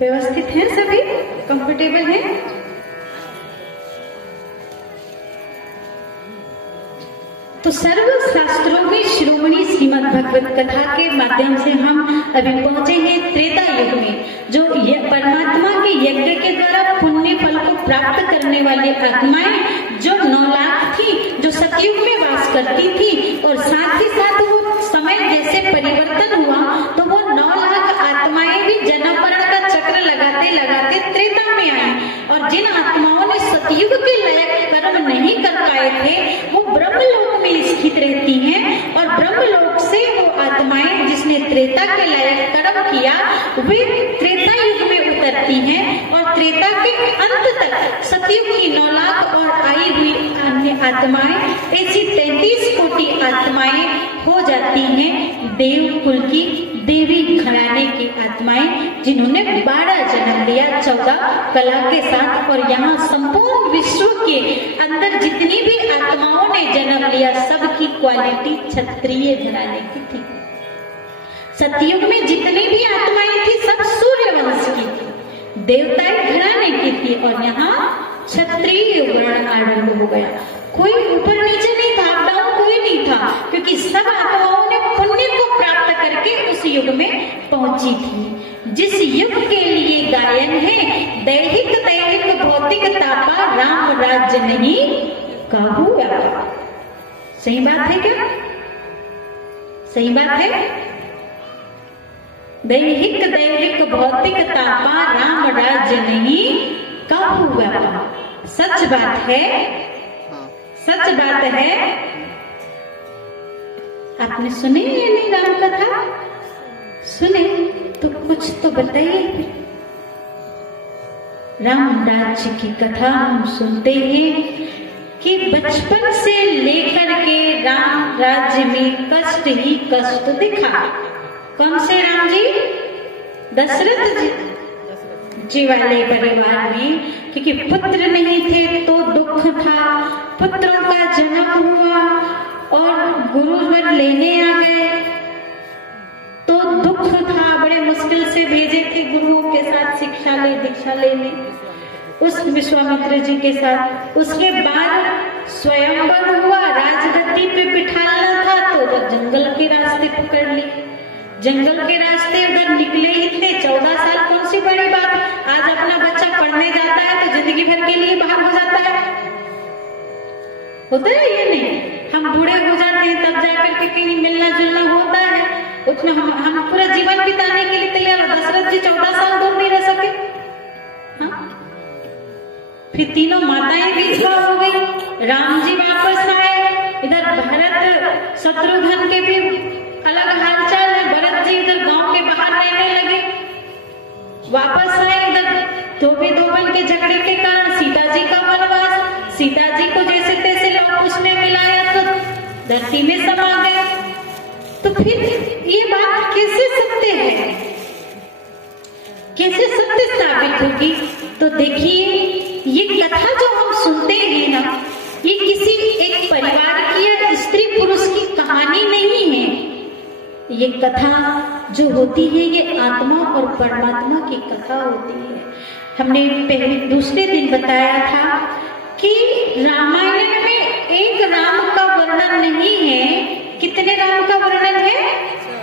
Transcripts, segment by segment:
व्यवस्थित हैं सभी? कंफर्टेबल हैं? तो सर्व शास्त्रों में श्रोमणी श्रीमद् भगवत कथा के माध्यम से हम अभी पहुंचे हैं त्रेता युग में, जो परमात्मा के यज्ञ के द्वारा पुण्य फल को प्राप्त करने वाली आत्माएं जो 9 लाख थी, जो सतयुग में वास करती थी, और साथ ही साथ वो समय जैसे परिवर्तन हुआ तो वो 9 लाख आत्माएं भी जन्म मरण का चक्र लगाते लगाते त्रेता में आई। और जिन आत्माओं ने सतयुग के लायक कर्म नहीं कर पाए थे वो ब्रह्मलोक में स्थित रहती हैं, और ब्रह्मलोक से वो आत्माएं जिसने त्रेता के लायक कर्म किया वे त्रेता युग में उतरती हैं, और त्रेता के अंत तक सतयुग की 9 लाख और आई हुई अन्य आत्माएं, ऐसी 33 कोटि आत्माएं हो जाती हैं देव कुल की, देवी घराने की आत्माएं, जिन्होंने 12 जन्म लिया 14 कला के साथ। और यहाँ संपूर्ण विश्व के अंदर जितनी भी आत्माओं ने जन्म लिया सबकी क्वालिटी क्षत्रिय घराने की थी। सतयुग में जितनी भी आत्माएं थी सब सूर्य वंश की थी, देवताएं घराने की थी, और यहाँ क्षत्रिय वर्ण आरंभ हो गया। कोई ऊपर नीचे नहीं था, अप डाउन कोई नहीं था, क्योंकि सब आत्माओं ने पुण्य को प्राप्त करके उस युग में पहुंची थी। जिस युग के लिए गायन है, दैहिक दैहिक भौतिक तापा राम राज्य नहीं काहू व्यापा। सही बात है क्या? सही बात है? दैहिक दैहिक भौतिक तापा राम राज्य नहीं काहू व्यापा। सच बात है, सच बात है। आपने सुने या नहीं राम कथा? सुने तो कुछ तो बताइए। राम राज्य की कथा हम सुनते हैं कि बचपन से लेकर के राम राज्य में कष्ट ही कष्ट दिखा। कौन से राम जी? दशरथ जी वाले परिवार में, क्योंकि पुत्र नहीं थे तो दुख था, पुत्रों का जन्म हुआ और गुरुवर लेने आ गए तो दुख था, बड़े मुश्किल से भेजे थे गुरुओं के साथ शिक्षा ले दीक्षा लेने, उस विश्वामित्र जी के साथ। उसके बाद स्वयंवर हुआ, राजगद्दी पे बिठाना था तो जंगल के रास्ते पकड़ लिए। जंगल के रास्ते उधर निकले ही थे, 14 साल कौन सी बड़ी बात। आज अपना बच्चा पढ़ने जाता है तो जिंदगी भर के लिए बाहर हो जाता है, होता है ये नहीं? हम बूढ़े हो जाते हैं तब जाकर के कहीं मिलना जुलना होता है, उतना हम पूरा जीवन बिताने के लिए तैयार हो। दशरथ जी 14 साल दूर नहीं रह सके। हाँ? फिर तीनों माताएं विधवा हो गई, राम जी वापस आए, इधर भरत शत्रुघ्न के भी अलग हालचाल है, भरत जी इधर गांव के बाहर रहने लगे, वापस आए इधर धोबी के झगड़े के कारण सीता जी का वनवास, सीता जी को जैसे तैसे लोग उसने मिलाया तो धरती में समा गए। तो फिर ये बात कैसे सत्य है, कैसे सत्य साबित होगी? तो देखिए ये कथा जो हम सुनते हैं ना, ये किसी एक परिवार की या स्त्री पुरुष की कहानी नहीं है। ये कथा जो होती है ये आत्मा और परमात्मा की कथा होती है। हमने पहले दूसरे दिन बताया था कि रामायण में एक राम का वर्णन नहीं है। कितने राम का वर्णन है?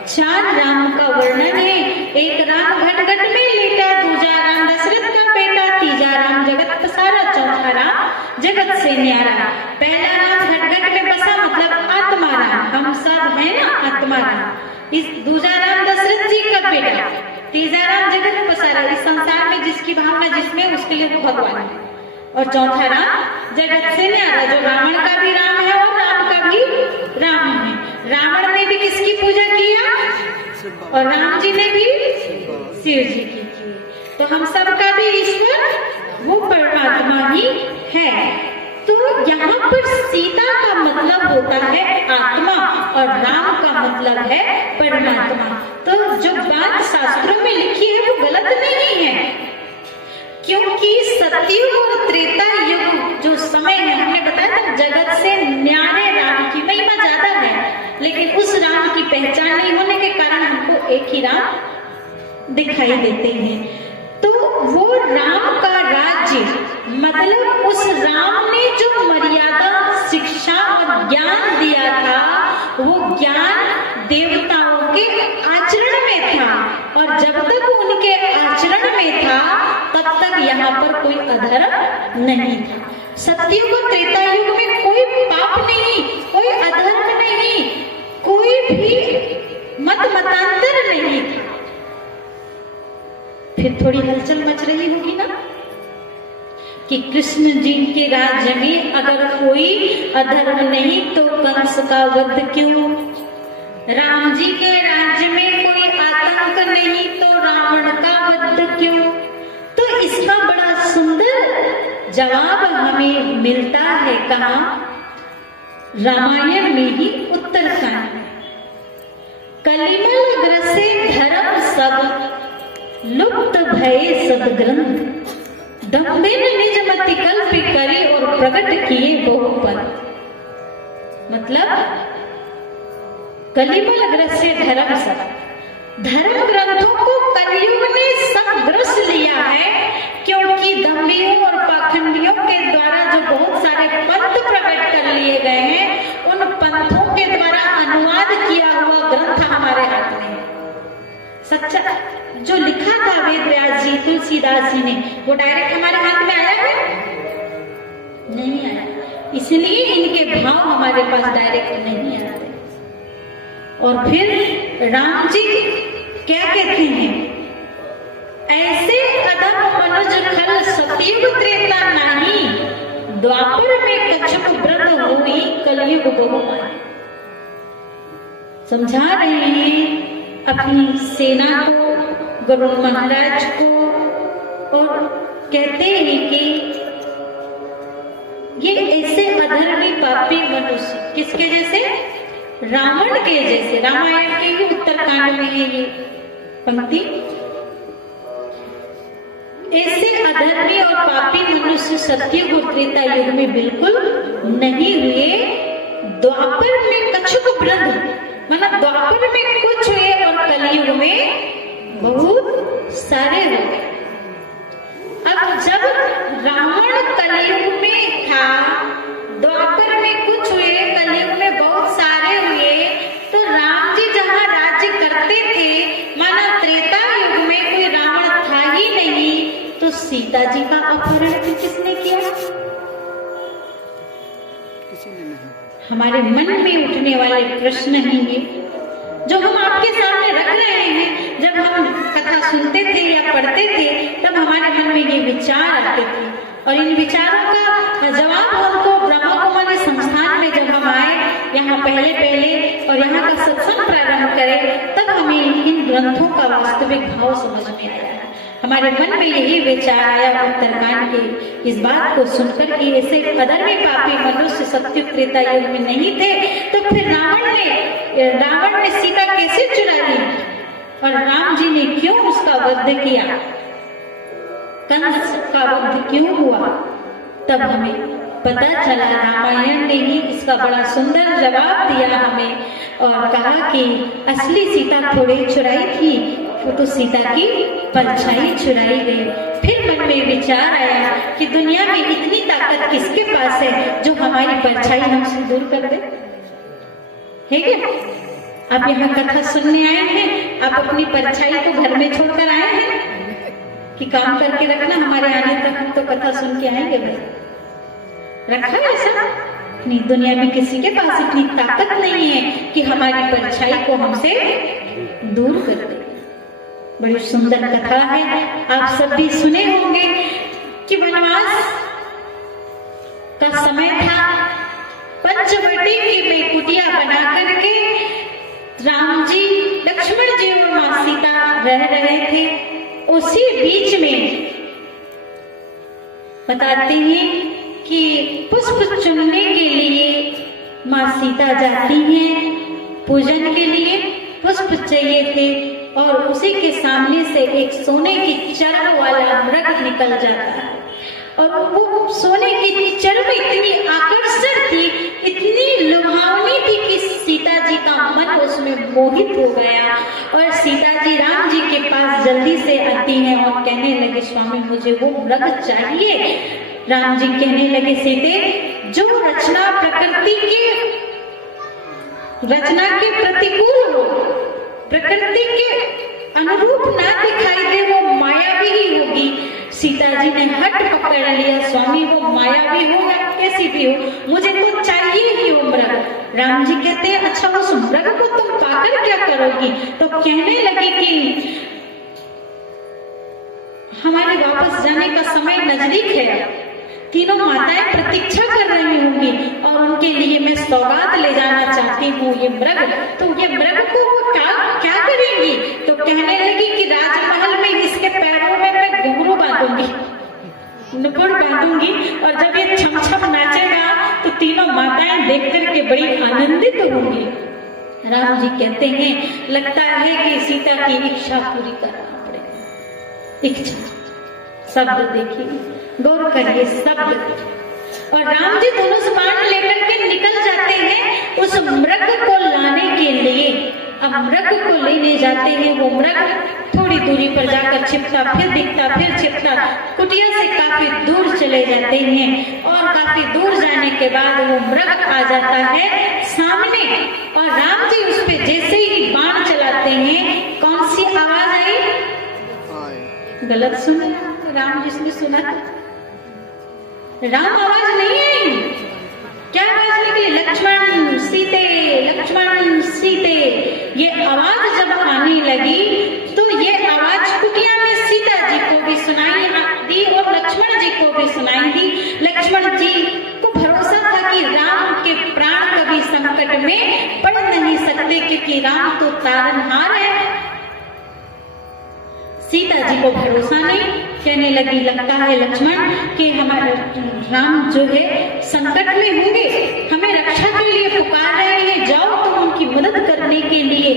4 राम का वर्णन है। एक राम घट में लेटा, दूजा राम दशरथ का बेटा, तीजा राम जगत पसारा, चौथा राम जगत से न्यारा। पहला राम घट में बसा मतलब आत्मा राम, हम सब है ना आत्मा राम। इस दूजा राम दशरथ जी का बेटा, तीजा राम जगत पसारा, इस संसार में जिसकी भावना जिसमें उसके लिए भगवान है, और चौथा राम जगत से न्यारा, जो रावण का भी राम है और राम का भी राम है। रावण ने भी किसकी पूजा किया? और राम जी ने भी शिव जी की। तो हम सबका भी ईश्वर वो परमात्मा ही है। तो यहाँ पर सीता का मतलब होता है आत्मा और राम का मतलब है परमात्मा। तो जो बात शास्त्रों में लिखी है वो गलत नहीं है, क्योंकि सतयुग और त्रेता युग जो समय है, हमने बताया था जगत से न्यारे राम की महिमा ज्यादा है, लेकिन उस राम की पहचान नहीं होने के कारण हमको एक ही राम दिखाई देते हैं। तो वो राम का राज्य, मतलब उस राम ने जो मर्यादा, शिक्षा और ज्ञान दिया था, वो ज्ञान देवताओं के आचरण में था, और जब तक उनके आचरण में था तब तक यहाँ पर कोई अधर्म नहीं था। सतयुग और त्रेता युग में कोई पाप नहीं, कोई अधर्म नहीं, कोई भी मतांतर नहीं था। फिर थोड़ी हलचल मच रही होगी ना कि कृष्ण जी के राज्य में अगर कोई अधर्म नहीं तो कंस का वध क्यों, राम जी के राज्य में कोई आतंक नहीं तो रावण का वध क्यों। तो इसका बड़ा सुंदर जवाब हमें मिलता है कहाँ, रामायण में ही उत्तरकांड में। कलिमल ग्रसे धर्म सब लुप्त भये सदग्रंथ, दम्भिन निज मति कल्प करे और प्रकट किए बहुपद। मतलब कलिमल ग्रसे धर्म सब, धर्म ग्रंथों को कलयुग ने सब ग्रस लिया है, क्योंकि दम्भियों और पाखंडियों के द्वारा जो बहुत सारे पंथ प्रकट कर लिए गए हैं, उन पंथों के द्वारा अनुवाद किया हुआ ग्रंथ हमारे हाथ में है। सच्चा जो लिखा था वेद व्यास जी, तुलसीदास जी ने, वो डायरेक्ट हमारे हाथ में आया है? नहीं आया। इसलिए इनके भाव हमारे पास डायरेक्ट नहीं आते। और फिर राम जी क्या कहते हैं, ऐसे अधम मनुज खल सतयुग त्रेता नाही, द्वापर में कछुक व्रत हुई कलयुग बहुमानी। समझा रहे हैं अपनी सेना को, गरुड़ महाराज को, और कहते हैं कि ये ऐसे अधर्मी पापी मनुष्य, किसके जैसे, रावण के जैसे। रामायण के ही उत्तरकांड में है ये पंक्ति। ऐसे अधर्मी और पापी मनुष्य सतयुग और त्रेता युग में बिल्कुल नहीं हुए, द्वापर में कछुक वृद्ध, मतलब द्वापर में कुछ हुए और कलयुग में बहुत सारे हुए। अब जब रावण कलयुग में था, द्वापर में कुछ हुए, कलयुग में बहुत सारे हुए, तो राम जी जहाँ राज्य करते थे, माना त्रेता युग में कोई रावण था ही नहीं, तो सीता जी का अपहरण भी किसने किया? किसी ने नहीं। हमारे मन में उठने वाले प्रश्न हैं ये, जो हम आपके सामने रख रहे हैं। जब हम कथा सुनते थे या पढ़ते थे, तब हमारे मन में ये विचार आते थे, और इन विचारों का जवाब हमको ब्रह्मा कुमारी संस्थान में जब हम आए, यहाँ पहले और यहाँ का सत्संग प्रारंभ करें, तब हमें इन ग्रंथों का वास्तविक भाव समझ में आया। हमारे मन में यही विचार आया उत्तरकांड के इस बात को सुनकर कि ऐसे अधर्मी पापी मनुष्य सतयुग त्रेता युग में नहीं थे, तो फिर रावण ने सीता कैसे चुरा ली, और राम जी ने क्यों उसका वध किया, कंस का वध क्यों हुआ। तब हमें पता चला, रामायण ने ही इसका बड़ा सुंदर जवाब दिया हमें, और कहा कि असली सीता थोड़ी चुराई थी, वो तो सीता की परछाई चुराई गई। फिर मन में विचार आया कि दुनिया में इतनी ताकत किसके पास है जो हमारी परछाई हमसे दूर कर दे, है क्या? आप यहाँ कथा सुनने आए हैं, आप अपनी परछाई को घर में छोड़कर आए हैं कि काम करके रखना, हमारे आने तक हम तो कथा सुन के आएंगे। भाई रखा है ऐसा नहीं, दुनिया में किसी के पास इतनी ताकत नहीं है कि हमारी परछाई को हमसे दूर कर दे। बड़ी सुंदर कथा है, आप सब भी सुने होंगे कि वनवास का समय था, पंचवटी की में कुटिया बना करके राम जी, लक्ष्मण जी और मां सीता रह रहे थे। उसी बीच में बताते हैं कि पुष्प चुनने के लिए मां सीता जाती हैं, पूजन के लिए पुष्प चाहिए थे, और उसी के सामने से एक सोने की चर्म वाला मृग निकल जाता है, और वो सोने की चर्म इतनी आकर्षण थी, इतनी लुभावनी थी कि सीता जी का मन उसमें मोहित हो गया। और सीता जी राम जी के पास जल्दी से आती हैं और कहने लगे, स्वामी मुझे वो मृग चाहिए। राम जी कहने लगे, सीते जो रचना प्रकृति की रचना के प्रतिकूल हो, प्रकृति के अनुरूप ना दिखाई दे, वो मायावी ही होगी। सीता जी ने हट पकड़ लिया, स्वामी वो मायावी हो या कैसी भी हो, मुझे तो चाहिए ही वो मृग। राम जी कहते हैं, अच्छा उस मृग को तुम पाकर क्या करोगी? तो कहने लगी कि हमारे वापस जाने का समय नजदीक है, तीनों माताएं प्रतीक्षा कर रही होंगी और उनके लिए मैं सौगात ले जाना चाहती हूँ, ये मृग। तो ये मृग को वो क्या करेंगी? तो कहने लगी कि राजमहल में इसके पैरों में मैं घुंघरू बांधूंगी, नुपुर बांधूंगी, और जब ये छम छम नाचेगा तो तीनों माताएं देख करके बड़ी आनंदित होंगी। राम जी कहते हैं, लगता है कि सीता की इच्छा पूरी करना पड़ेगा। इच्छा शब्द देखिए, गौर करिए शब्द। और राम जी धनुष बाण लेकर के निकल जाते हैं उस मृग को लाने के लिए। अब मृग को लेने जाते हैं, वो मृग थोड़ी दूरी पर जाकर छिपता, फिर दिखता, फिर छिपता, कुटिया से काफी दूर चले जाते हैं। और काफी दूर जाने के बाद वो मृग आ जाता है सामने, और राम जी उस पे जैसे ही बाण चलाते हैं, कौन सी आवाज आई? गलत सुना राम, जिसने सुना राम आवाज नहीं आई। क्या आवाज निकली? लक्ष्मण सीते, लक्ष्मण सीते। ये आवाज जब आने लगी तो ये आवाज कुटिया में सीता जी को भी सुनाई दी और लक्ष्मण जी को भी सुनाई दी। लक्ष्मण जी को भरोसा था कि राम के प्राण कभी संकट में पड़ नहीं सकते, क्योंकि राम तो तारनहार है। सीता जी को भरोसा नहीं, कहने लगी, लगता है लक्ष्मण कि हमारे राम जो है संकट में होंगे, हमें रक्षा के लिए पुकार रहे हैं, जाओ तुम उनकी मदद करने के लिए।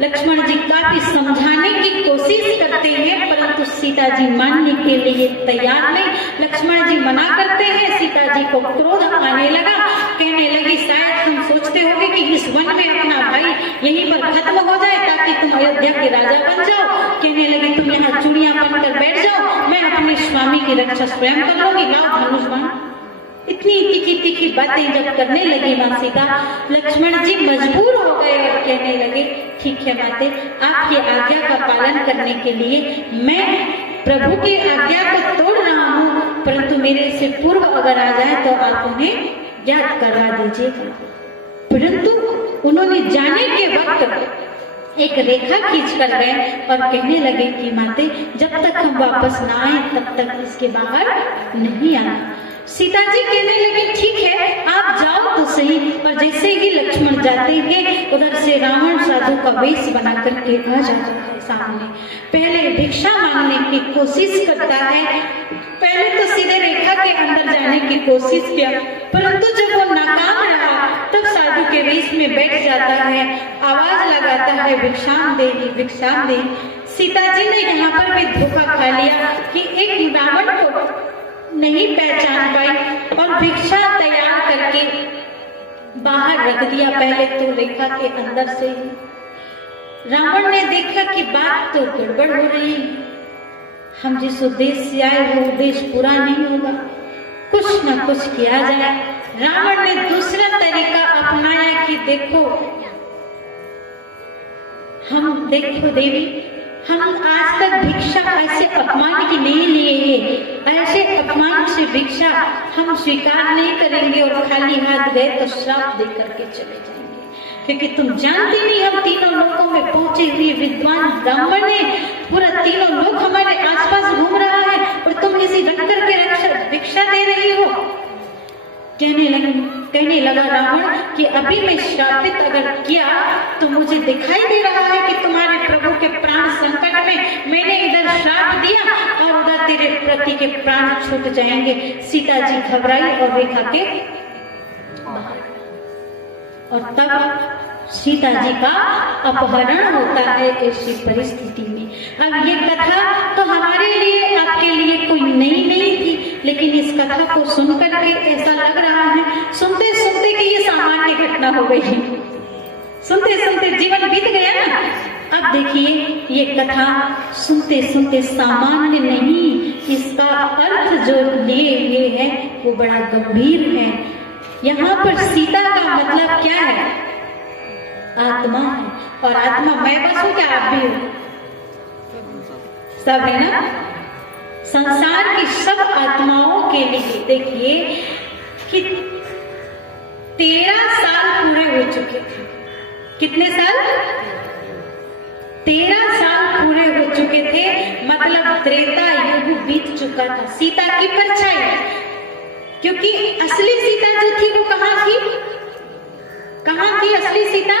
लक्ष्मण जी काफी समझाने की कोशिश करते हैं, परंतु सीता जी मानने के लिए तैयार नहीं। लक्ष्मण जी मना करते हैं, सीता जी को क्रोध आने लगा, कहने लगी, शायद तुम सोचते होगे कि इस वन में अपना भाई यहीं पर खत्म हो जाए ताकि तुम अयोध्या के राजा बन जाओ। कहने लगी, तुम यहाँ चूड़ियां बनकर बैठ जाओ, मैं अपने स्वामी की रक्षा स्वयं कर लूंगी, लाओ धनुष बाण। इतनी तीखी तीखी बातें जब करने लगी मां सीता, लक्ष्मण जी मजबूर हो गए और कहने लगे, ठीक है माते, आपकी आज्ञा का पालन करने के लिए मैं प्रभु की आज्ञा को तोड़ रहा हूँ, परंतु मेरे से पूर्व अगर आ जाए तो आप उन्हें याद करा दीजिएगा। परंतु उन्होंने जाने के वक्त एक रेखा खींच कर गए और कहने लगे कि माते, जब तक हम वापस ना आए तब तक इसके बाहर नहीं आना। सीता जी कहने लगी, ठीक है आप जाओ तो सही। और जैसे ही लक्ष्मण जाते हैं, उधर से रावण साधु का वेश बना करके आ जाता है सामने। पहले भिक्षा मांगने की कोशिश करता है, पहले तो सीधे रेखा के अंदर जाने की कोशिश किया, परंतु जब वो नाकाम रहा तब साधु के वेश में बैठ जाता है, आवाज लगाता है, भिक्षाम देगी, भिक्षाम देगी। सीता जी ने यहाँ पर भी धोखा खा लिया कि एक रावण को नहीं पहचान पाई और भिक्षा तैयार करके बाहर रख दिया, पहले तो रेखा के अंदर से ही। रावण ने देखा कि बात तो गड़बड़ हो रही है, हम जिस उद्देश्य से आए वो उद्देश्य पूरा नहीं होगा, कुछ न कुछ किया जाए। रावण ने दूसरा तरीका अपनाया कि देखो देवी, हम आज तक भिक्षा ऐसे अपमान की नहीं लिए हैं, ऐसे अपमान से भिक्षा हम स्वीकार नहीं करेंगे और खाली हाथ गए तो श्राप दे करके चले जाएंगे, क्योंकि तुम जानती नहीं हम तीनों लोकों में पहुंचे हुए विद्वान ब्राह्मण हैं, पूरा तीनों लोक हमारे आसपास घूम रहा है और तुम इसी डंकर के भिक्षा दे रही हो। कहने लगा रावण कि अभी मैं श्रापित अगर किया तो मुझे दिखाई दे रहा है कि तुम्हारे प्रभु के प्राण संकट में, मैंने इधर श्राप दिया और उधर तेरे प्रति के प्राण छूट जाएंगे। सीता जी घबराई और रेखा के और तब सीता जी का अपहरण होता है ऐसी परिस्थिति में। अब ये कथा तो हमारे लिए, आपके लिए कोई नई नहीं थी, लेकिन इस कथा को सुनकर के ऐसा लग रहा है सुनते सुनते कि ये सामान्य घटना हो गई है, सुनते सुनते जीवन बीत गया ना। अब देखिए ये कथा सुनते सुनते सामान्य नहीं, इसका अर्थ जो लिए हुए है वो बड़ा गंभीर है। यहाँ पर सीता का मतलब क्या है? आत्मा है। और आत्मा मैं बस हूं क्या? आप भी हो, सब है ना। संसार की सब आत्माओं के लिए देखिए कि 13 साल पूरे हो चुके थे। कितने साल? 13 साल पूरे हो चुके थे, मतलब त्रेता युग बीत चुका था। सीता की परछाई, क्योंकि असली सीता जो थी वो कहाँ थी? कहाँ थी असली सीता?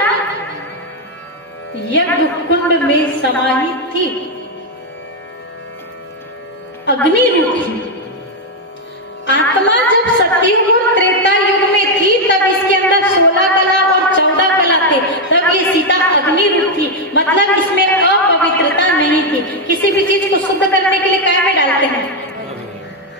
यज्ञ कुंड में समाहित थी, अग्नि रूप थी। आत्मा जब सतयुग और त्रेता युग में थी तब इसके अंदर 16 कला और 14 कला थे, तब ये सीता अग्नि रूप थी, मतलब इसमें अपवित्रता नहीं थी। किसी भी चीज को शुद्ध करने के लिए काय में डालते हैं?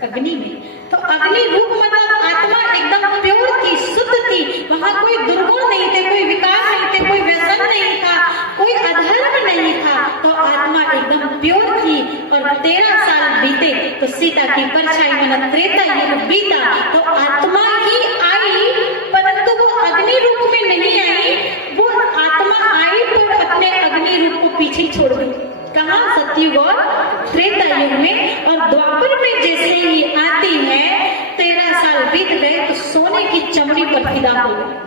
अग्नि में। तो अग्नि रूप मतलब आत्मा एकदम प्योर थी, शुद्ध थी, वहां कोई दुर्गुण नहीं थे, कोई विकार नहीं थे, कोई व्यसन नहीं था, कोई अधर्म नहीं था। तो आत्मा एकदम प्योर थी। और 13 साल बीते तो सीता की परछाई मन त्रेता युग बीता तो आत्मा ही आई, परंतु वो अग्नि रूप में नहीं आई। वो आत्मा आई तो अपने अग्नि रूप को पीछे छोड़ गई। कहाँ? सतयुग और त्रेता युग में। और द्वापर में जैसे ही आती है 13 साल बीत गए तो सोने की चमड़ी पर फिदा हो गई।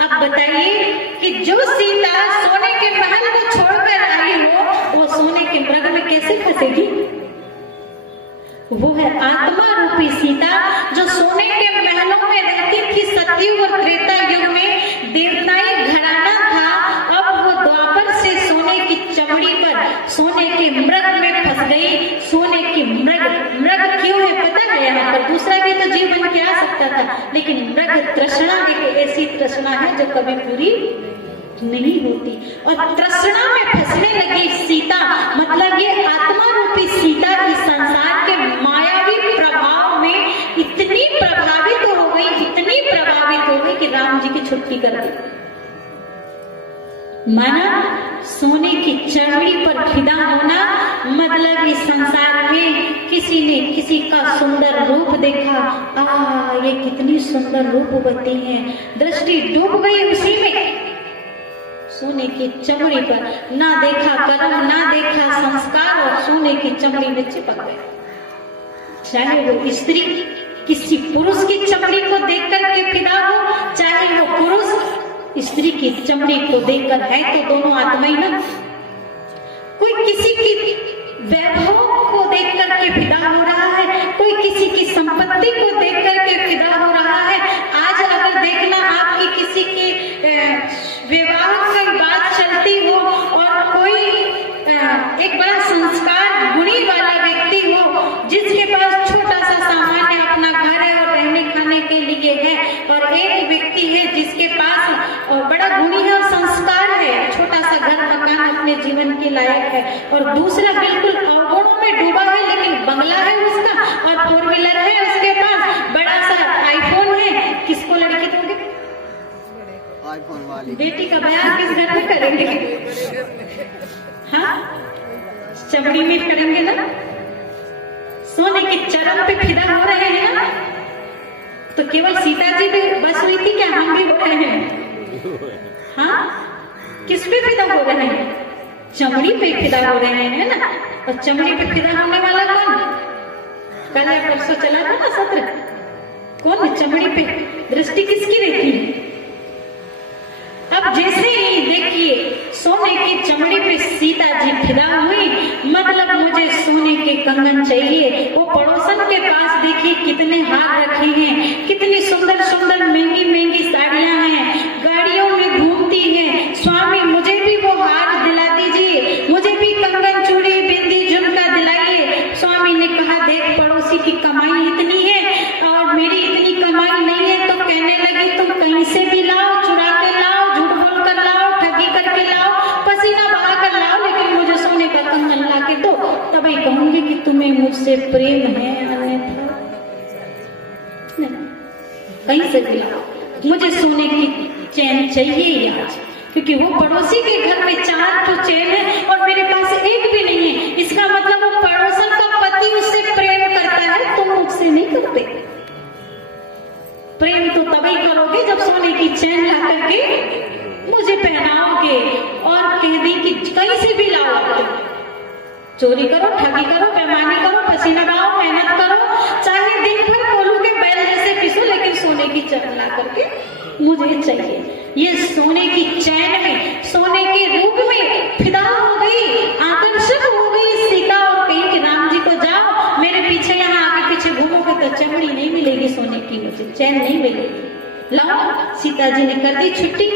अब बताइए कि जो सीता सोने के महल को छोड़कर आई हो वो सोने के मृग में कैसे फंसेगी? वो है आत्मा रूपी सीता जो सोने के महलों में रहती थी। सतयुग और त्रेता युग में देवताई घराना था, अब वो द्वापर से सोने की चमड़ी पर सोने के मृग में फंस गई। सोने की मृग, मृग क्यों है पता है? यहाँ पर दूसरा भी तो जीव बन के आ सकता था, लेकिन मृग तृष्णा एक ऐसी तृष्णा है जो कभी पूरी नहीं होती। और तृष्णा में फंसने लगी सीता, मतलब ये आत्मा रूपी सीता इस संसार के मायावी प्रभाव में इतनी प्रभावित हो गई, इतनी प्रभावित हो गई कि राम जी की छुट्टी कर दी। माना सोने की चमड़ी पर फिदा होना मतलब इस संसार में किसी ने किसी का सुंदर रूप देखा, ये कितनी सुंदर रूपवती है, दृष्टि डूब गई उसी में। सोने की चमड़ी पर ना देखा कर्म, ना देखा संस्कार, और सोने की चमड़ी में चिपक गए। चाहे वो स्त्री किसी पुरुष की चमड़ी को देख करके फिदा हो, चाहे वो पुरुष स्त्री की चमड़ी को देखकर है, तो दोनों आत्माएं ना। कोई किसी की वैभव को देख करके फिदा हो रहा है, कोई किसी की संपत्ति को देख करके फिदा हो रहा है। आज अगर देखना आपकी किसी की विवाह की बात चलती हो और कोई एक बड़ा संस्कार गुणी वाला व्यक्ति हो जिसके पास छोटा सा सामान्य अपना घर है और रहने खाने के लिए है, और एक व्यक्ति है जिसके पास बड़ा गुणी है और संस्कार है, छोटा सा घर मकान अपने जीवन के लायक है, और दूसरा बिल्कुल अवगुणों में डूबा है लेकिन बंगला है उसका और 4 व्हीलर है उसके पास, बड़ा सा आईफोन है। किसको लड़की दोगे? आईफोन वाली बेटी का बयान किस घर में करेंगे? हाँ, चमड़ी में करेंगे ना। सोने की चरण पे फिदा हो रहे हैं ना, तो केवल सीता जी भी बस हुई थी क्या? हम भी हो रहे हैं। हाँ, किस पे फिदा हो रहे हैं? चमड़ी पे फिदा हो रहे हैं ना। और चमड़ी पे फिदा होने वाला कौन? कल या परसों चला था ना सत्र, कौन है चमड़ी पे? दृष्टि किसकी रहती है? अब जैसे ही देखिए सोने की चमड़ी पे सीता जी फिदा हुई, मतलब मुझे सोने के कंगन चाहिए। वो पड़ोसन के पास देखिए कितने हार रखे हैं, कितनी सुंदर सुंदर महंगी महंगी साड़ियां हैं, गाड़ियों में घूमती है। स्वामी मुझे भी वो हार दिला दीजिए, मुझे भी कंगन चूड़ी बिंदी झुमका दिलाइए। स्वामी ने कहा देख पड़ोसी की कमाई इतनी है और मेरी इतनी कमाई नहीं है, तो कहने लगी तुम कहीं से भी लाओ, चुरा के लाओ, झूठ बोल कर लाओ, ठगी करके लाओ, पसीना बहा कर लाओ, लेकिन मुझे सोने का कंगन ला के दो। तभी कहूंगी कि तुम्हें मुझसे प्रेम है, अन्यथा नहीं। कहीं से भी लाओ, मुझे सोने की चैन चाहिए ही आज, क्योंकि वो पड़ोसी के घर में 4 तो चैन है और मेरे पास एक भी नहीं है। इसका मतलब वो पड़ोसन का पति उससे प्रेम करता है, तुम मुझसे नहीं करते। प्रेम तो तभी करोगे जब सोने की चैन ला करके मुझे पहनाओगे और कह दी कि कहीं से भी लाओ, चोरी करो, ठगी करो, बेईमानी करो, पसीना बहाओ, मेहनत करो, चाहे दिन भर कोलू के बैल जैसे पिसो, लेकिन सोने की चैन ला करके मुझे चाहिए। ये सोने की चैन में, सोने के रूप में फिदा हो गई, आकर्षक हो गई सीता और कही कि राम जी को जाओ, मेरे पीछे यहाँ आगे पीछे घूमोगे तो चमड़ी नहीं मिलेगी सोने की, मुझे चैन नहीं मिलेगी। लाओ, सीता जी ने कर दी छुट्टी।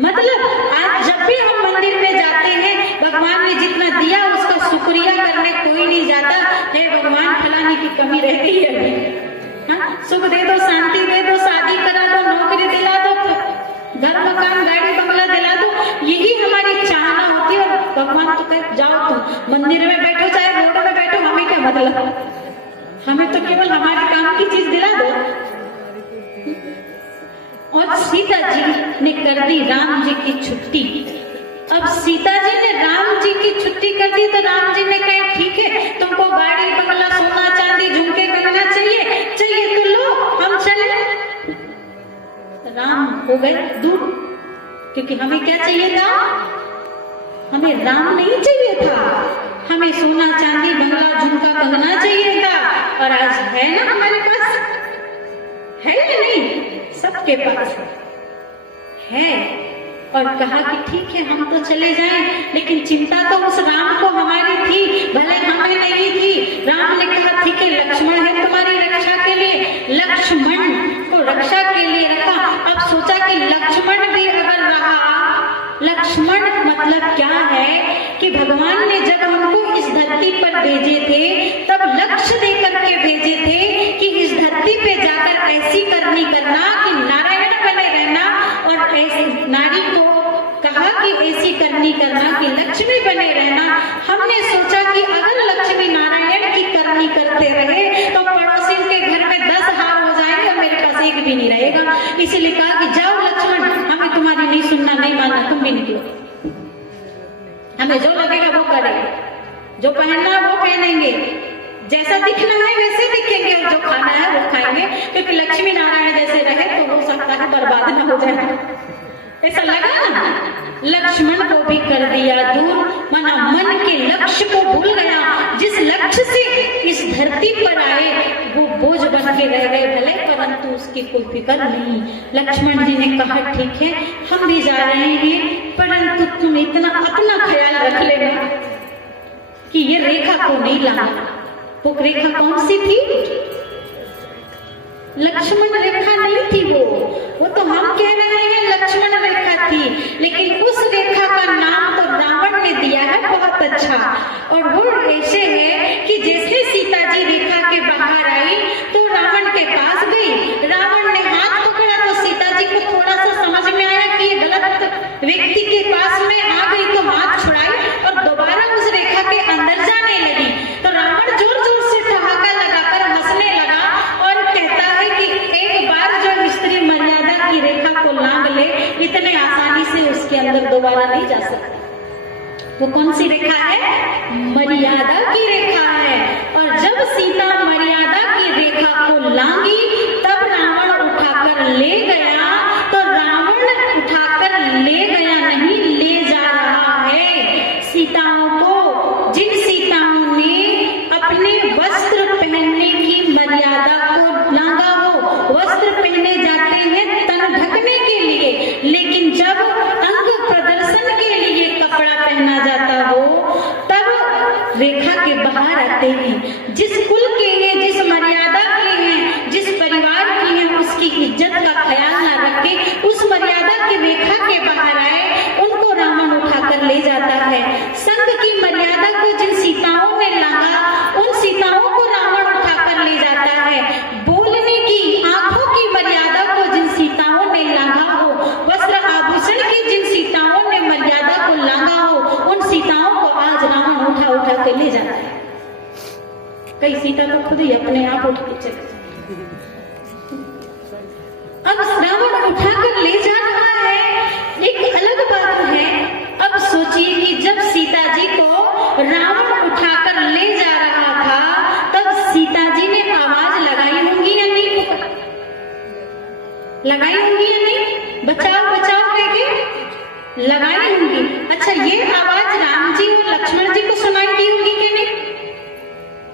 मतलब आज जब भी हम मंदिर में जाते हैं, भगवान ने जितना दिया उसका शुक्रिया करने कोई नहीं जाता है। भगवान फलाने की कमी रह गई है अभी, हाँ, सुख दे दो, शांति दे दो, शादी करा दो, नौकरी दिला दो, घर मकान गाड़ी बंगला दिला दो, यही हमारी चाहना होती है। और भगवान तो कहे जाओ तुम मंदिर में बैठो चाहे रोड में बैठो, हमें क्या मतलब, हमें तो केवल हमारे काम की चीज दिला दो। और सीता जी ने कर दी राम जी की छुट्टी। अब सीता जी ने राम जी की छुट्टी कर दी तो राम जी ने कहा ठीक है, तुमको गाड़ी बंगला सोना चांदी झुमके कंगना चाहिए, चाहिए तो लो, हम चले। राम हो गए दूर, क्योंकि हमें क्या चाहिए था, हमें राम नहीं चाहिए था, हमें सोना चांदी बंगला झुमका कंगना चाहिए था। और आज है ना हमारे पास, है या नहीं, सबके पास है। और कहा कि ठीक है हम तो चले जाएं, लेकिन चिंता तो उस राम को हमारी थी, भले हमें नहीं थी। राम ने कहा ठीक है, लक्ष्मण है तुम्हारी रक्षा के लिए, लक्ष्मण को रक्षा के लिए रखा। अब सोचा कि लक्ष्मण भी अगर रहा, लक्ष्मण मतलब क्या है कि भगवान ने जब हमको इस धरती पर भेजे थे तब लक्ष्य देकर के भेजे थे कि इस धरती पे जाकर ऐसी करनी करना कि नारायण बने रहना, और ऐसी नारी को कहा कि ऐसी करनी करना कि लक्ष्मी बने रहना। हमने सोचा कि अगर लक्ष्मी नारायण की करनी करते रहे तो पड़ोसी के घर में 10 हार हो जाएंगे और मेरे पास एक भी नहीं रहेगा। इसलिए कहा कि जाओ लक्ष्मण, हमें तुम्हारी नहीं सुनना, नहीं मानना, तुम भी निकलो, हमें जो लगेगा वो करेंगे, जो पहनना है वो पहनेंगे, जैसा दिखना है वैसे दिखेंगे, और जो खाना है वो खाएंगे, क्योंकि लक्ष्मी नारायण जैसे रहे तो हो सकता है बर्बाद ना हो जाए। ऐसा लगा ना, लक्ष्मण को भी कर दिया दूर, मना मन के लक्ष्य को भूल गया। जिस लक्ष्य से इस धरती पर आए वो बोझ बन के रह गए भले, परंतु उसकी कोई फिक्र नहीं। लक्ष्मण जी ने कहा ठीक है हम भी जा रहे हैं, परंतु तुम इतना अपना ख्याल रख लेना कि ये रेखा को नहीं लाना। वो रेखा कौन सी थी, लक्ष्मण रेखा नहीं थी, वो तो हम कह रहे हैं लक्ष्मण रेखा थी, लेकिन उस रेखा का नाम तो रावण ने दिया है बहुत अच्छा। और वो ऐसे है कि जैसे सीता जी रेखा के बाहर आई तो रावण के पास गई, रावण ने हाथ पकड़ा तो सीता जी को थोड़ा सा समझ में आया कि ये गलत व्यक्ति के पास में आ गई, तो हाथ छुड़ाई और दोबारा उस रेखा के अंदर जाने लगी। तो रावण जोर जोर से ठहाका लगाकर हंसने लगा और कहता है कि एक बार जो स्त्री मर्यादा की रेखा को लांघ ले, इतने आसानी से उसके अंदर दोबारा नहीं जा सकती। वो कौन सी रेखा है, मर्यादा की रेखा है। और जब सीता मर्यादा की रेखा को लांघी तब रावण उठाकर ले गया, तो रावण उठाकर ले गया नहीं, ले जा रहा है सीताओं को। जिन सीताओं ने अपने वस्त्र पहनने की मर्यादा को लांघा, हो वस्त्र पहने जाते हैं तन ढकने के लिए, लेकिन जब अंग प्रदर्शन के लिए कपड़ा पहना जाता हो तब रेखा के बाहर आते हैं। जिस कुल के हैं, जिस मर्यादा के हैं, जिस परिवार के हैं, उसकी इज्जत का ख्याल ना रखे, उस मर्यादा की रेखा के बाहर आए, उनको रावण उठाकर ले जाता है। संघ की मर्यादा को जिन सीताओं ने लांघा, उन सीताओं को रावण उठाकर ले जाता है। बोलने की, आंखों की मर्यादा को जिन सीताओं ने लांघा हो, वस्त्र आभूषण की जिन सीताओं ने मर्यादा को लांघा हो, उन सीताओं को आज रावण उठा उठा के ले जाता है। कई सीता तो खुद ही अपने आप उठ के चले जाते। अब रावण उठाकर ले जा रहा है, एक अलग बात है। अब सोचिए कि जब सीता जी को रावण उठाकर ले जा रहा था तब सीता जी ने आवाज लगाई होंगी या नहीं? लगाई होंगी या नहीं? बचाओ बचाओ करके लगाई होंगी। अच्छा, ये आवाज राम जी और लक्ष्मण जी को सुनाई दी होगी कि नहीं?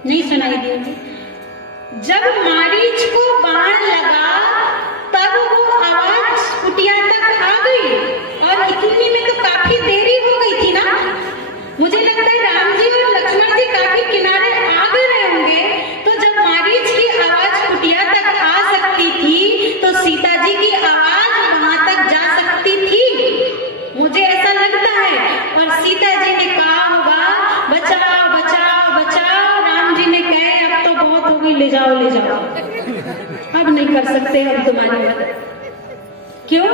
नहीं सुनाई दी होगी। जब मारीच को बाण लगा तब वो आवाज कुटिया तक आ गई, और इतनी में तो काफी देरी हो गई थी ना। मुझे लगता है राम जी और लक्ष्मण जी काफी किनारे आ गए होंगे, तो जब मारीच की आवाज कुटिया तक आ सकती थी तो सीता जी की आवाज वहां तक जा सकती थी, मुझे ऐसा लगता है। और सीता जी ने कहा होगा बचाओ बचाओ बचाओ। राम जी ने कहे अब तो बहुत हो गई, ले जाओ ले जाओ, अब नहीं कर सकते हम तुम्हारी मदद। क्यों?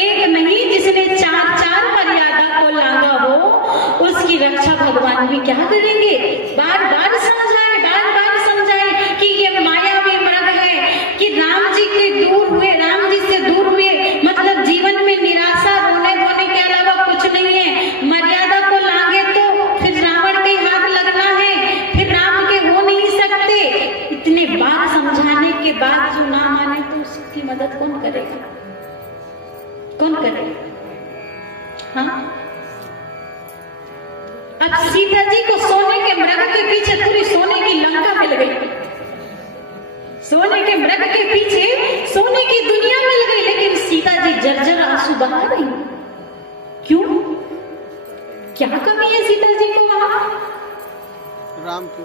एक नहीं, जिसने चार चार मर्यादा को लांगा हो उसकी रक्षा भगवान भी क्या करेंगे? बार बार समझाए कि ये मायावी मृग है, कि राम जी के दूर हुए, राम जी से दूर हुए मतलब जीवन में निराशा, रोने धोने के अलावा कुछ नहीं है। मर्यादा को लांगे तो फिर रावण के हाथ लगना है, फिर राम के हो नहीं सकते। इतने बार समझाने के बाद जो ना माने तो उसकी मदद कौन करेगा? कौन करेगा? हाँ, अब सीता जी को सोने के मृग के पीछे पूरी सोने की लंका मिल गई, सोने के मृग के पीछे सोने की दुनिया मिल गई, लेकिन सीता जी जर्जर आंसू बहा रही। क्यों? क्या कमी है सीता जी को वहां? राम की।